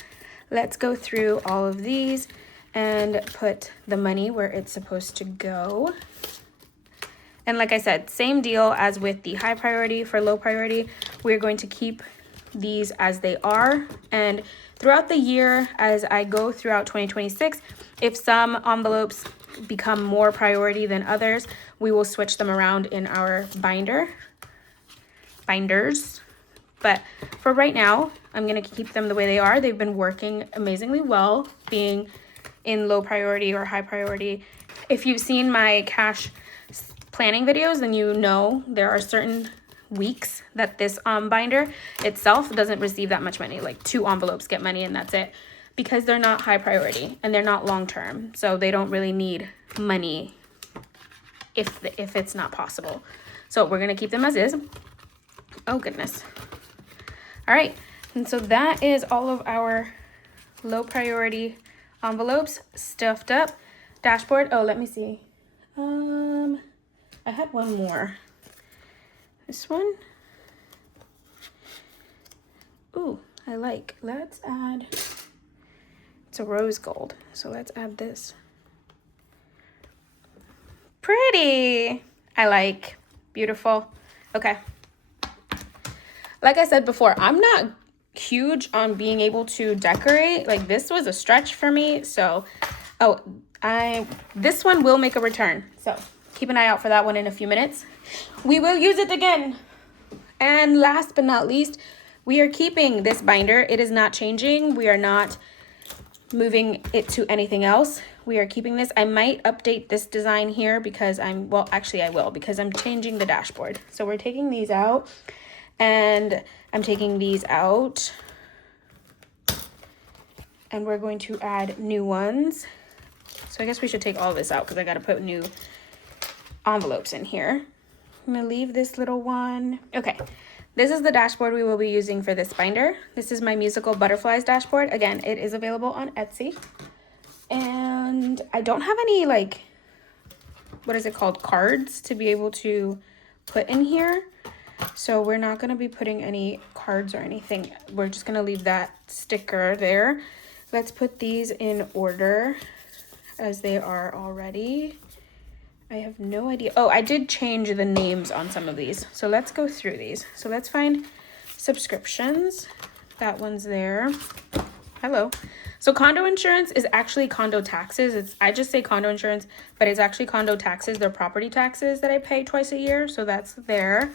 let's go through all of these and put the money where it's supposed to go. And like I said, same deal as with the high priority. For low priority, we're going to keep these as they are. And throughout the year, as I go throughout 2026, if some envelopes become more priority than others, we will switch them around in our binders. But for right now, I'm going to keep them the way they are. They've been working amazingly well, being in low priority or high priority. If you've seen my cash planning videos, then you know there are certain weeks that this binder itself doesn't receive that much money. Like 2 envelopes get money and that's it, because they're not high priority and they're not long term. So they don't really need money if it's not possible. So we're going to keep them as is. Oh, goodness. All right. And so that is all of our low priority envelopes stuffed up. Dashboard. Oh, let me see. I had one more. This one. Ooh, I like. Let's add. It's a rose gold. So let's add this. Pretty. I like. Beautiful. Okay. Like I said before, I'm not huge on being able to decorate. Like, this was a stretch for me. So, oh, this one will make a return. So keep an eye out for that one in a few minutes. We will use it again. And last but not least, we are keeping this binder. It is not changing. We are not moving it to anything else. We are keeping this. I might update this design here because well, actually I will, because I'm changing the dashboard. So we're taking these out, and I'm taking these out, and we're going to add new ones. So I guess we should take all this out because I got to put new envelopes in here. I'm going to leave this little one. Okay. This is the dashboard we will be using for this binder. This is my musical butterflies dashboard. Again, it is available on Etsy. And I don't have any, like, what is it called, cards to be able to put in here. So we're not going to be putting any cards or anything. We're just going to leave that sticker there. Let's put these in order as they are already. I have no idea. Oh, I did change the names on some of these. So let's go through these. So let's find subscriptions. That one's there. Hello. So condo insurance is actually condo taxes. I just say condo insurance, but it's actually condo taxes. They're property taxes that I pay twice a year. So that's there.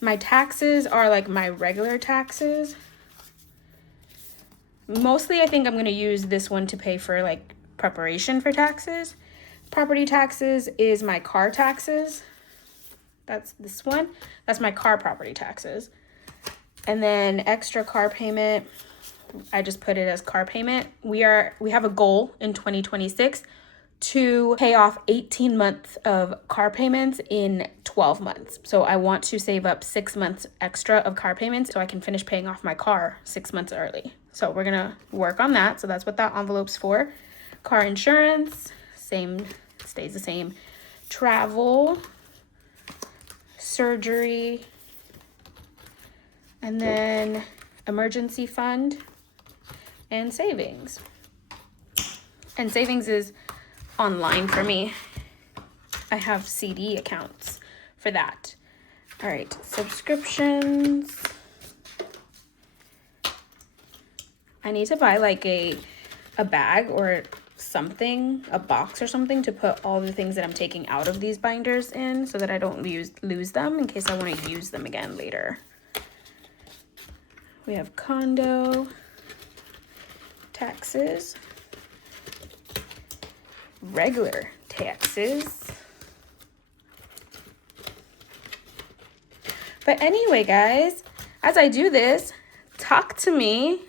My taxes are like my regular taxes. Mostly I think I'm going to use this one to pay for like preparation for taxes. Property taxes is my car taxes. That's this one. That's my car property taxes. And then extra car payment, I just put it as car payment. We have a goal in 2026 to pay off 18 months of car payments in 12 months. So I want to save up 6 months extra of car payments so I can finish paying off my car 6 months early. So we're going to work on that. So that's what that envelope's for. Car insurance, same, stays the same. Travel, surgery, and then emergency fund and savings. And savings is online for me. I have CD accounts for that. All right, subscriptions. I need to buy like a bag or something, a box or something, to put all the things that I'm taking out of these binders in so that I don't lose them in case I want to use them again later. We have condo, taxes, regular taxes. But anyway, guys, as I do this, talk to me.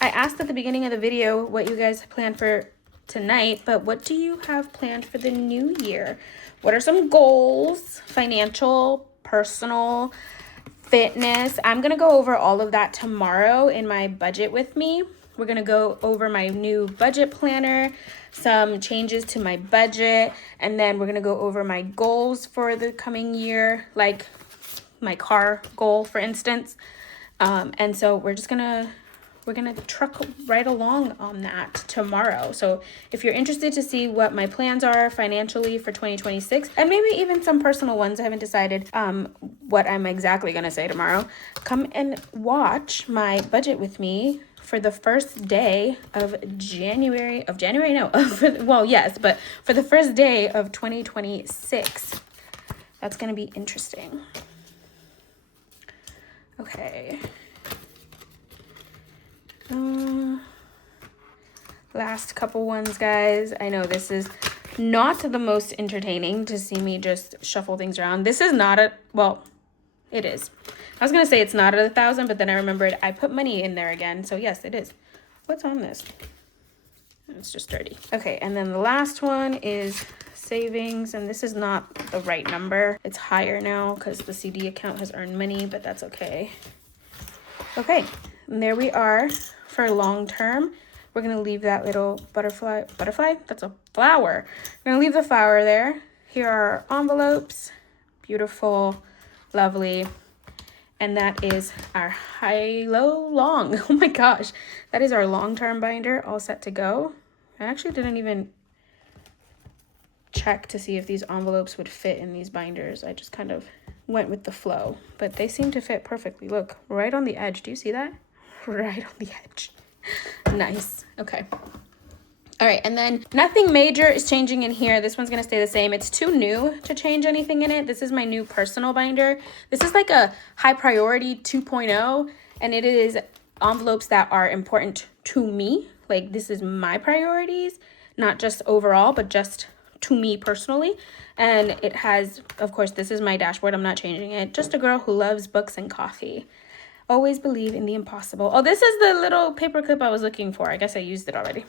I asked at the beginning of the video what you guys plan for tonight, but what do you have planned for the new year? What are some goals, financial, personal, fitness? I'm going to go over all of that tomorrow in my budget with me. We're going to go over my new budget planner, some changes to my budget, and then we're going to go over my goals for the coming year, like my car goal, for instance. And so we're gonna truck right along on that tomorrow. So if you're interested to see what my plans are financially for 2026, and maybe even some personal ones, I haven't decided what I'm exactly gonna say tomorrow, come and watch my budget with me for the first day of well, yes, but for the first day of 2026. That's gonna be interesting. Okay. Last couple ones, guys. I know this is not the most entertaining to see me just shuffle things around. This is not well, it is. I was gonna say it's not at 1,000, but then I remembered I put money in there again. So yes, it is. What's on this? It's just dirty. Okay, and then the last one is savings, and this is not the right number. It's higher now because the CD account has earned money, but that's okay. Okay, and there we are for long term. We're gonna leave that little butterfly, that's a flower. We're gonna leave the flower there. Here are our envelopes, beautiful, lovely. And that is our high, low, long. Oh my gosh, that is our long-term binder all set to go. I actually didn't even check to see if these envelopes would fit in these binders. I just kind of went with the flow, but they seem to fit perfectly. Look, right on the edge. Do you see that? right on the edge. Nice. Okay. All right, and then nothing major is changing in here. This one's gonna stay the same. It's too new to change anything in it. This is my new personal binder. This is like a high priority 2.0, and it is envelopes that are important to me. Like, this is my priorities, not just overall, but just to me personally. And it has, of course, this is my dashboard. I'm not changing it. Just a girl who loves books and coffee. Always believe in the impossible. Oh, this is the little paper clip I was looking for. I guess I used it already.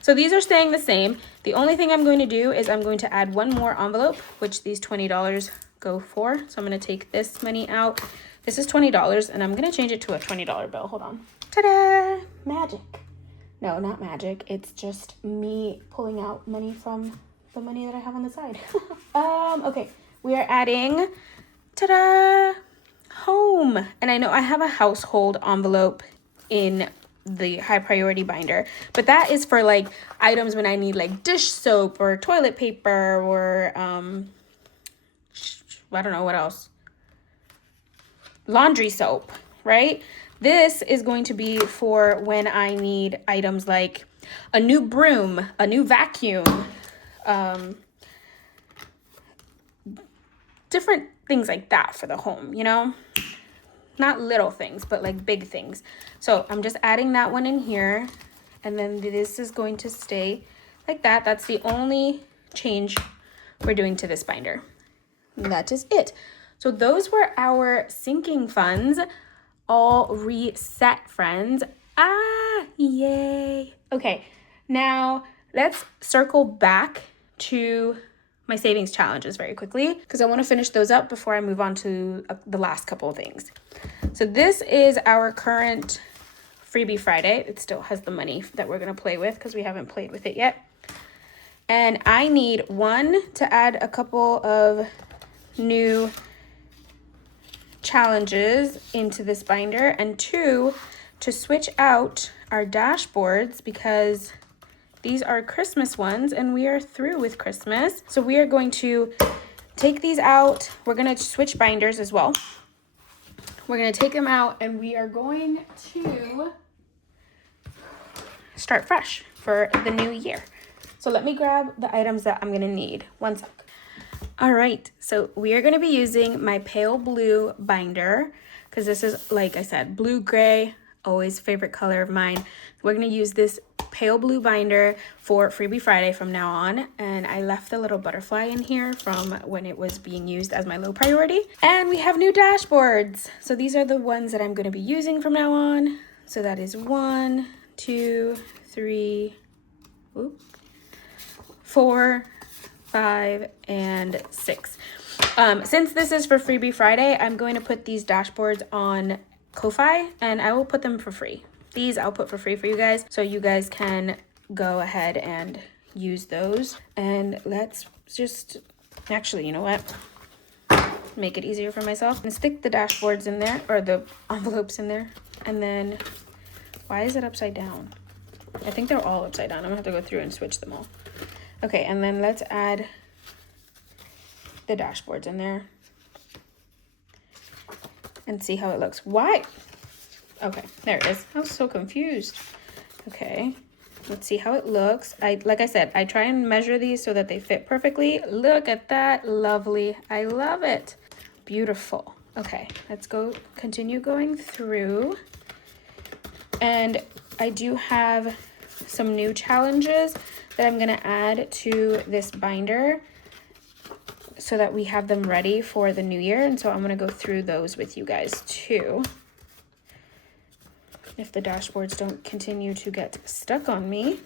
So these are staying the same. The only thing I'm going to do is I'm going to add one more envelope, which these $20 go for. So I'm going to take this money out. This is $20, and I'm going to change it to a $20 bill. Hold on. Ta-da! Magic. No, not magic. It's just me pulling out money from the money that I have on the side. Okay. We are adding, ta-da, home. And I know I have a household envelope in the high priority binder, but that is for like items when I need like dish soap or toilet paper or I don't know what else, laundry soap, right? This is going to be for when I need items like a new broom, a new vacuum, different things like that for the home, you know? Not little things, but like big things. So I'm just adding that one in here. And then this is going to stay like that. That's the only change we're doing to this binder. And that is it. So those were our sinking funds, all reset, friends. Ah, yay. Okay, now let's circle back to my savings challenges very quickly, because I want to finish those up before I move on to the last couple of things. So this is our current Freebie Friday. It still has the money that we're going to play with because we haven't played with it yet. And I need one to add a couple of new challenges into this binder, and two to switch out our dashboards because these are Christmas ones and we are through with Christmas. So we are going to take these out. We're going to switch binders as well. We're going to take them out and we are going to start fresh for the new year. So let me grab the items that I'm going to need. One sec. All right. So we are going to be using my pale blue binder because this is, like I said, blue gray, always favorite color of mine. We're going to use this pale blue binder for Freebie Friday from now on, and I left the little butterfly in here from when it was being used as my low priority. And we have new dashboards, so these are the ones that I'm going to be using from now on. So that is 1, 2, 3, 4, 5, and 6. Since this is for Freebie Friday, I'm going to put these dashboards on Ko-Fi, and I will put them for free. These I'll put for free for you guys, so you guys can go ahead and use those. And let's just, actually, you know what? Make it easier for myself. And stick the dashboards in there, or the envelopes in there. And then, why is it upside down? I think they're all upside down. I'm gonna have to go through and switch them all. Okay, and then let's add the dashboards in there and see how it looks. Why? Okay, there it is. I was so confused. Okay, let's see how it looks. Like I said, I try and measure these so that they fit perfectly. Look at that, lovely. I love it. Beautiful. Okay, let's go continue going through. And I do have some new challenges that I'm gonna add to this binder so that we have them ready for the new year. And so I'm gonna go through those with you guys too, if the dashboards don't continue to get stuck on me.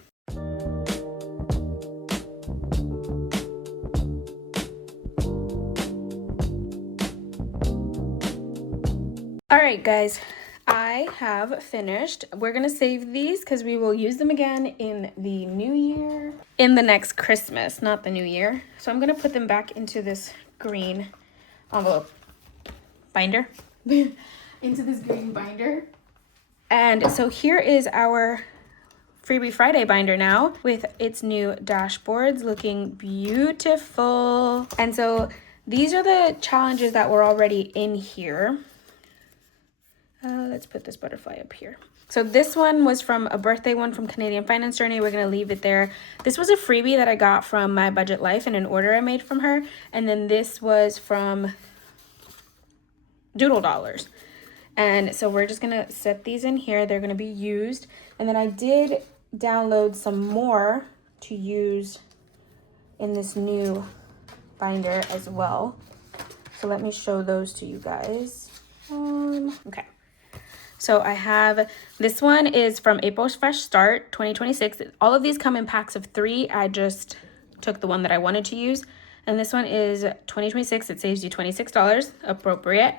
All right, guys, I have finished. We're gonna save these because we will use them again in the new year, in the next Christmas, not the new year. So I'm gonna put them back into this green envelope binder, into this green binder. And so here is our Freebie Friday binder now with its new dashboards looking beautiful. And so these are the challenges that were already in here. Let's put this butterfly up here. So this one was from a birthday one from Canadian Finance Journey. We're going to leave it there. This was a freebie that I got from My Budget Life in an order I made from her. And then this was from Doodle Dollars. And so we're just going to set these in here. They're going to be used. And then I did download some more to use in this new binder as well. So let me show those to you guys. Okay. So I have, this one is from April's Fresh Start 2026. All of these come in packs of 3. I just took the one that I wanted to use. And this one is 2026. It saves you $26, appropriate.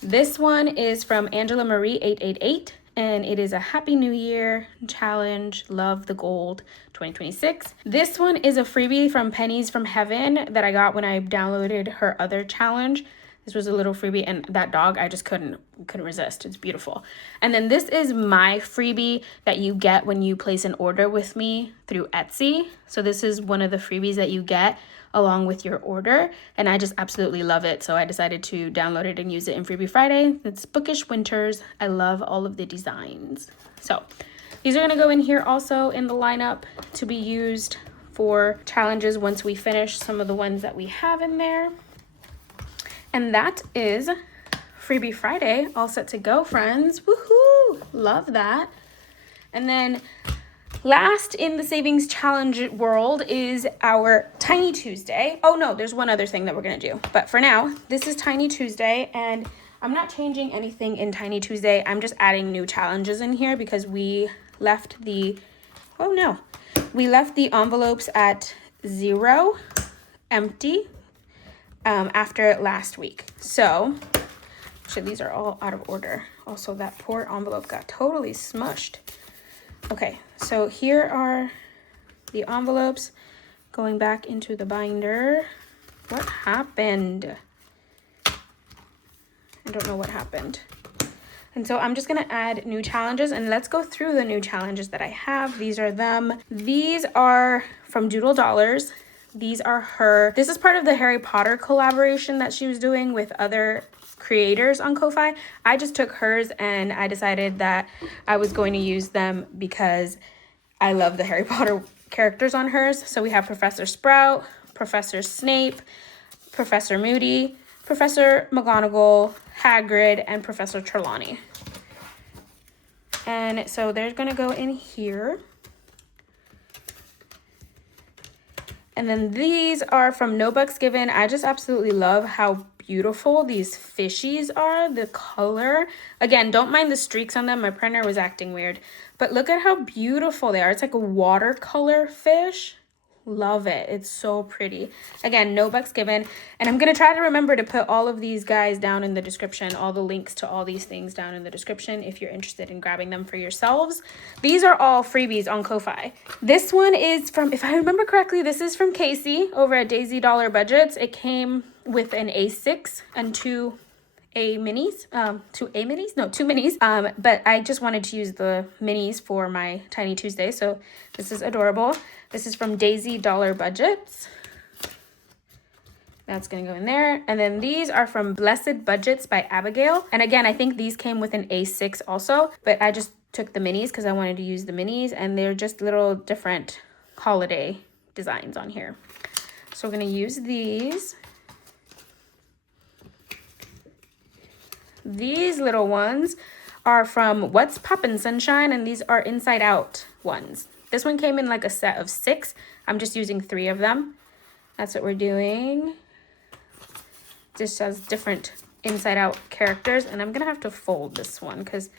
This one is from Angela Marie 888. And it is a Happy New Year challenge, Love the Gold 2026. This one is a freebie from Pennies from Heaven that I got when I downloaded her other challenge. This was a little freebie, and that dog, I just couldn't resist. It's beautiful. And then this is my freebie that you get when you place an order with me through Etsy. So this is one of the freebies that you get along with your order, and I just absolutely love it. So I decided to download it and use it in Freebie Friday. It's Bookish Winters. I love all of the designs. So these are gonna go in here also in the lineup to be used for challenges once we finish some of the ones that we have in there. And that is Freebie Friday, all set to go, friends. Woohoo! Love that. And then last in the savings challenge world is our Tiny Tuesday. Oh no, there's one other thing that we're gonna do. But for now, this is Tiny Tuesday, and I'm not changing anything in Tiny Tuesday. I'm just adding new challenges in here because we left the, we left the envelopes at 0, empty. After last week. So, actually these are all out of order. Also, that poor envelope got totally smushed. Okay, so here are the envelopes going back into the binder. What happened? I don't know what happened. And so I'm just gonna add new challenges, and let's go through the new challenges that I have. These are them. These are from Doodle Dollars. These are her, this is part of the Harry Potter collaboration that she was doing with other creators on Ko-Fi. I just took hers and I decided that I was going to use them because I love the Harry Potter characters on hers. So we have Professor Sprout, Professor Snape, Professor Moody, Professor McGonagall, Hagrid, and Professor Trelawney. And so they're gonna go in here. And then these are from No Bucks Given. I just absolutely love how beautiful these fishies are, the color. Again, don't mind the streaks on them. My printer was acting weird. But look at how beautiful they are. It's like a watercolor fish. Love it. It's so pretty. Again, No Bucks Given. And I'm going to try to remember to put all of these guys down in the description, all the links to all these things down in the description if you're interested in grabbing them for yourselves. These are all freebies on Ko-Fi. This one is from, if I remember correctly, this is from Casey over at Daisy Dollar Budgets. It came with an A6 and two minis. But I just wanted to use the minis for my Tiny Tuesday. So this is adorable. This is from Daisy Dollar Budgets. That's gonna go in there. And then these are from Blessed Budgets by Abigail. And again, I think these came with an A6 also, but I just took the minis because I wanted to use the minis, and they're just little different holiday designs on here. So we're gonna use these. These little ones are from What's Poppin' Sunshine, and these are inside out ones. This one came in like a set of 6. I'm just using 3 of them. That's what we're doing. Just has different inside out characters, and I'm gonna have to fold this one because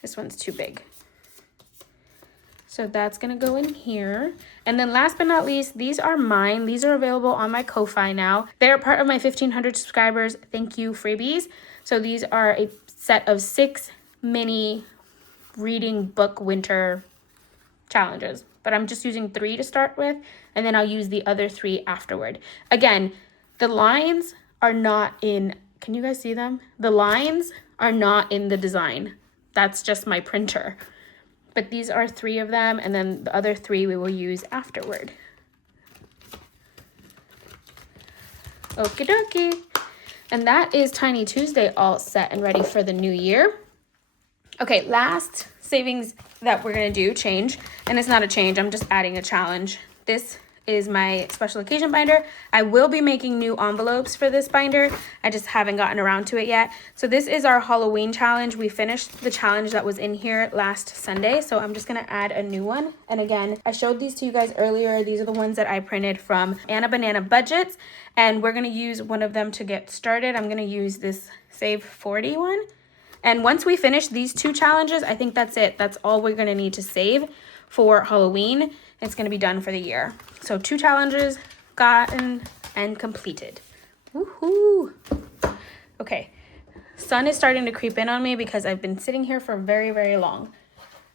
this one's too big. So that's gonna go in here. And then last but not least, these are mine. These are available on my Ko-Fi now. They're part of my 1,500 subscribers. Thank you, freebies. So these are a set of 6 mini reading book winter challenges, but I'm just using 3 to start with, and then I'll use the other 3 afterward. Again, the lines are not in, can you guys see them? The lines are not in the design. That's just my printer. But these are 3 of them, and then the other 3 we will use afterward. Okie dokie. And that is Tiny Tuesday all set and ready for the new year. Okay, last savings that we're gonna do, change, and it's not a change, I'm just adding a challenge. This is my special occasion binder. I will be making new envelopes for this binder. I just haven't gotten around to it yet. So this is our Halloween challenge. We finished the challenge that was in here last Sunday, so I'm just gonna add a new one. And again, I showed these to you guys earlier. These are the ones that I printed from Anna Banana Budgets, and we're gonna use one of them to get started. I'm gonna use this Save 40 one. And once we finish these 2 challenges, I think that's it. That's all we're gonna need to save for Halloween. It's gonna be done for the year. So 2 challenges gotten and completed. Woohoo! Okay, sun is starting to creep in on me because I've been sitting here for very, very long.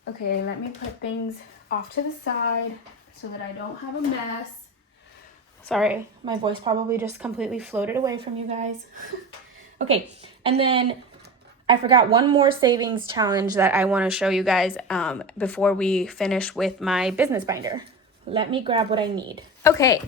Okay, let me put things off to the side so that I don't have a mess. Sorry, my voice probably just completely floated away from you guys. Okay, and then I forgot one more savings challenge that I want to show you guys before we finish with my business binder. Let me grab what I need. Okay,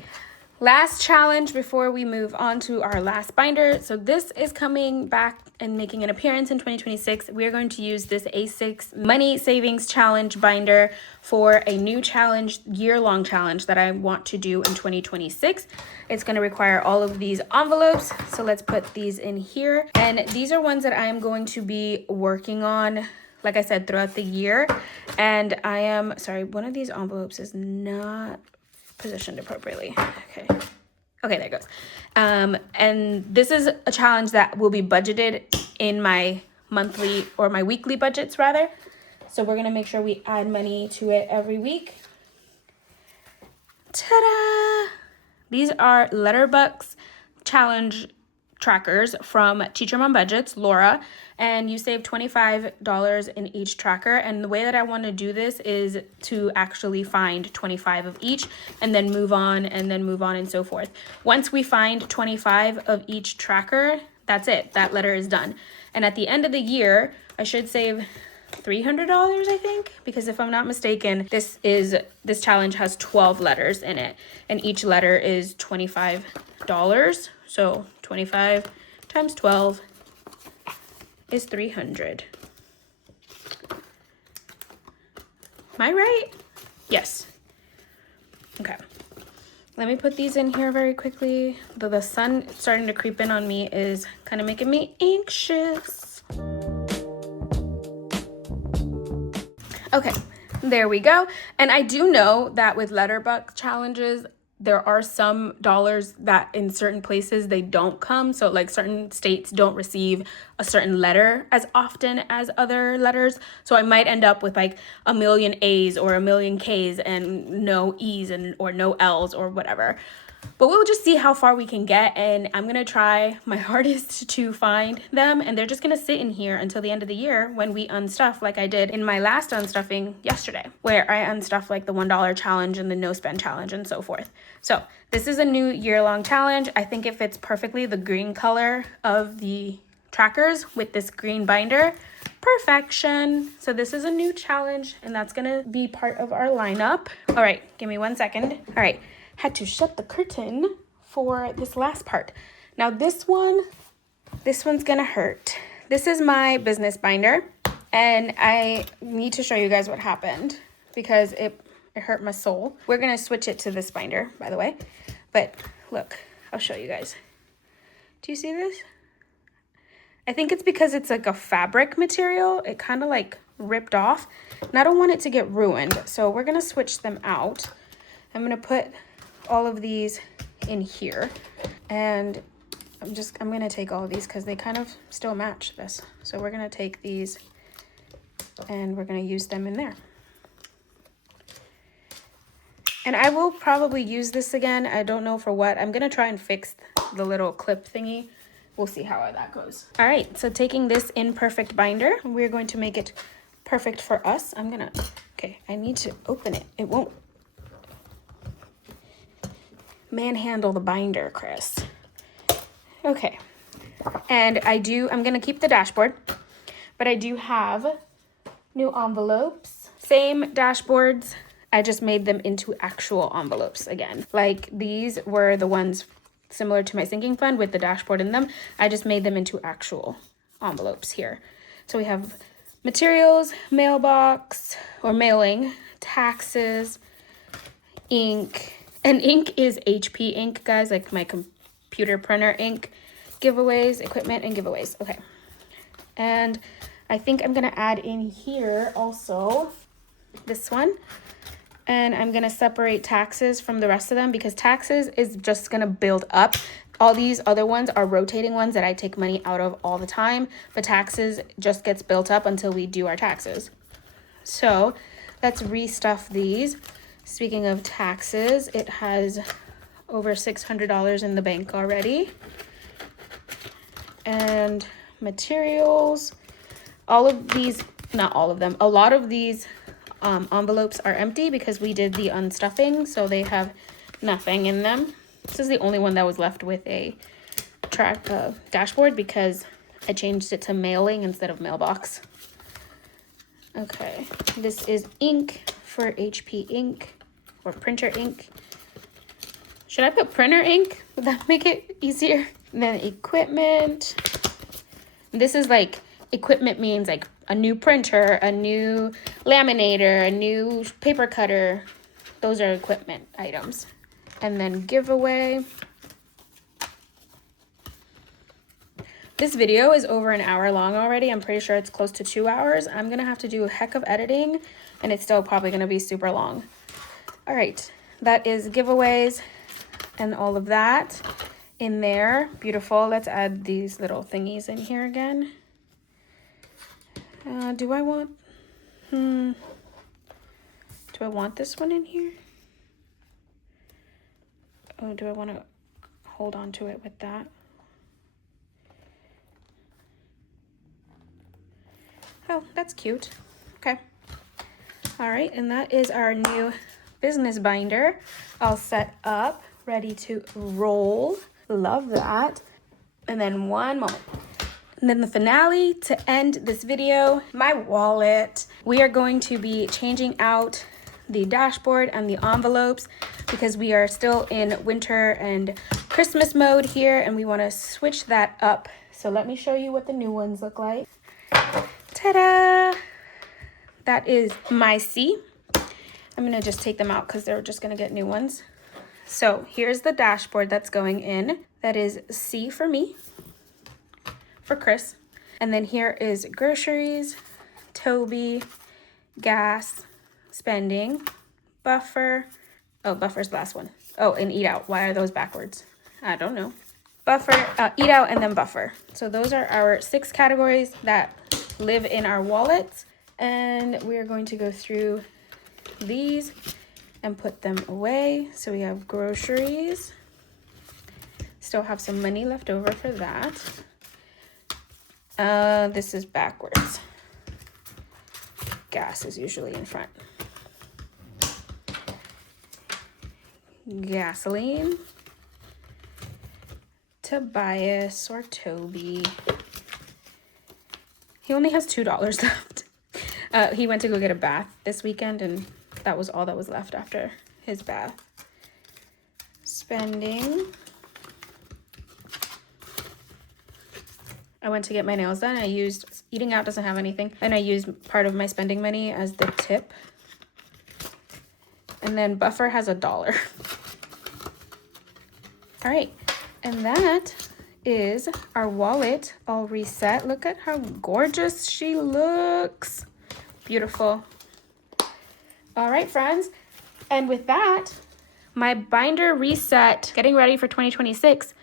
last challenge before we move on to our last binder. So this is coming back and making an appearance in 2026. We are going to use this A6 money savings challenge binder for a new challenge, year-long challenge that I want to do in 2026. It's going to require all of these envelopes. So let's put these in here. And these are ones that I am going to be working on, like I said, throughout the year. And I am, sorry, one of these envelopes is not positioned appropriately. Okay, there it goes. And this is a challenge that will be budgeted in my monthly or my weekly budgets rather. So we're gonna make sure we add money to it every week. Ta-da! These are Letterbox challenge trackers from Teacher Mom Budgets, Laura, and you save $25 in each tracker. And the way that I want to do this is to actually find 25 of each and then move on and so forth. Once we find 25 of each tracker, that's it. That letter is done. And at the end of the year, I should save $300, I think, because if I'm not mistaken, this challenge has 12 letters in it, and each letter is $25. So 25 times 12 is 300. Am I right? Yes. Okay. Let me put these in here very quickly. Though the sun starting to creep in on me is kind of making me anxious. Okay, there we go. And I do know that with Letterbox challenges, there are some dollars that in certain places they don't come. So like certain states don't receive a certain letter as often as other letters. So I might end up with like a million A's or a million K's and no E's or no L's or whatever. But we'll just see how far we can get, and I'm going to try my hardest to find them, and they're just going to sit in here until the end of the year when we unstuff like I did in my last unstuffing yesterday, where I unstuffed like the $1 challenge and the no spend challenge and so forth. So this is a new year-long challenge. I think it fits perfectly the green color of the trackers with this green binder. Perfection. So this is a new challenge, and that's going to be part of our lineup. All right, give me 1 second. All right. Had to shut the curtain for this last part. Now this one's gonna hurt. This is my business binder, and I need to show you guys what happened because it hurt my soul. We're gonna switch it to this binder, by the way. But look, I'll show you guys. Do you see this? I think it's because it's like a fabric material. It kind of like ripped off, and I don't want it to get ruined. So we're gonna switch them out. I'm gonna put all of these in here, and I'm gonna take all of these because they kind of still match this. So we're gonna take these and we're gonna use them in there. And I will probably use this again. I don't know for what. I'm gonna try and fix the little clip thingy. We'll see how that goes. All right, so taking this imperfect binder, we're going to make it perfect for us. Okay, I need to open it. It won't manhandle the binder, Chris. Okay, and I'm gonna keep the dashboard, but I do have new envelopes. Same dashboards, I just made them into actual envelopes again. Like these were the ones similar to my sinking fund with the dashboard in them. I just made them into actual envelopes here. So we have materials, mailbox or mailing, taxes, ink. And ink is HP ink, guys, like my computer printer ink. Giveaways, equipment, and giveaways. Okay. And I think I'm gonna add in here also this one. And I'm gonna separate taxes from the rest of them because taxes is just gonna build up. All these other ones are rotating ones that I take money out of all the time, but taxes just gets built up until we do our taxes. So let's restuff these. Speaking of taxes, it has over $600 in the bank already. And materials, all of these, not all of them, a lot of these envelopes are empty because we did the unstuffing, so they have nothing in them. This is the only one that was left with a dashboard because I changed it to mailing instead of mailbox. Okay, this is ink for HP ink or printer ink. Should I put printer ink? Would that make it easier? And then equipment. This is like, equipment means like a new printer, a new laminator, a new paper cutter. Those are equipment items. And then giveaway. This video is over an hour long already. I'm pretty sure it's close to 2 hours. I'm gonna have to do a heck of editing and it's still probably gonna be super long. All right, that is giveaways and all of that in there. Beautiful. Let's add these little thingies in here again. Do I want this one in here? Oh, do I want to hold on to it with that? Oh, that's cute. Okay. All right, and that is our new business binder all set up, ready to roll. Love that. And then one moment. And then the finale to end this video, my wallet. We are going to be changing out the dashboard and the envelopes because we are still in winter and Christmas mode here and we want to switch that up. So let me show you what the new ones look like. Ta-da! That is my C. I'm gonna just take them out because they're just gonna get new ones. So here's the dashboard that's going in. That is C for me, for Chris. And then here is groceries, Toby, gas, spending, buffer. Oh, buffer's the last one. Oh, and eat out. Why are those backwards? I don't know. Buffer, eat out, and then buffer. So those are our 6 categories that live in our wallets. And we're going to go through these and put them away. So we have groceries. Still have some money left over for that. This is backwards. Gas is usually in front. Gasoline. Tobias or Toby. He only has $2 left. He went to go get a bath this weekend and that was all that was left after his bath. Spending. I went to get my nails done. I used, eating out doesn't have anything. And I used part of my spending money as the tip. And then buffer has $1. All right, and that is our wallet all reset. Look at how gorgeous she looks. Beautiful. All right, friends. And with that, my binder reset, getting ready for 2026,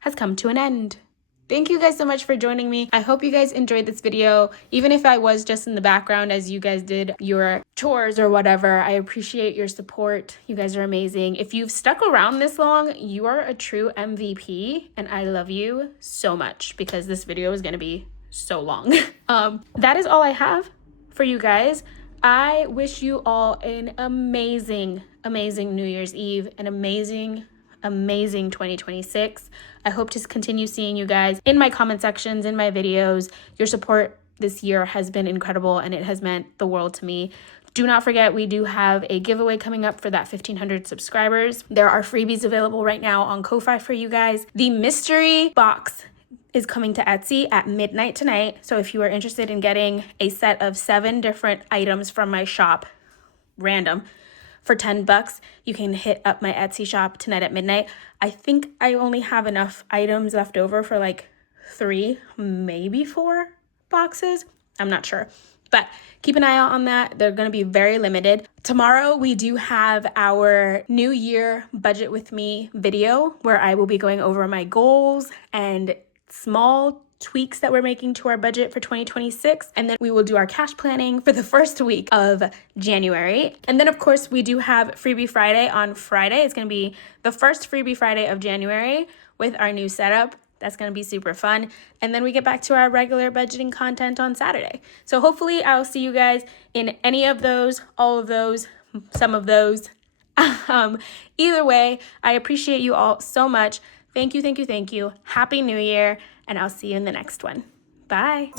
has come to an end. Thank you guys so much for joining me. I hope you guys enjoyed this video, even if I was just in the background as you guys did your chores or whatever. I appreciate your support. You guys are amazing. If you've stuck around this long, you are a true MVP, and I love you so much because this video is gonna be so long. That is all I have for you guys. I wish you all an amazing, amazing New Year's Eve, an amazing 2026. I hope to continue seeing you guys in my comment sections, in my videos. Your support this year has been incredible and it has meant the world to me. Do not forget, we do have a giveaway coming up for that 1,500 subscribers. There are freebies available right now on Ko-Fi for you guys. The mystery box is coming to Etsy at midnight tonight. So if you are interested in getting a set of 7 different items from my shop, random, for $10, you can hit up my Etsy shop tonight at midnight. I think I only have enough items left over for like 3, maybe 4 boxes. I'm not sure. But keep an eye out on that. They're going to be very limited. Tomorrow, we do have our New Year Budget With Me video where I will be going over my goals and small tweaks that we're making to our budget for 2026. And then we will do our cash planning for the first week of January. And then, of course, we do have Freebie Friday on Friday. It's going to be the first Freebie Friday of January with our new setup. That's going to be super fun. And then we get back to our regular budgeting content on Saturday. So hopefully I'll see you guys in any of those, all of those, some of those. Either way, I appreciate you all so much. Thank you, thank you, thank you. Happy New Year, and I'll see you in the next one. Bye.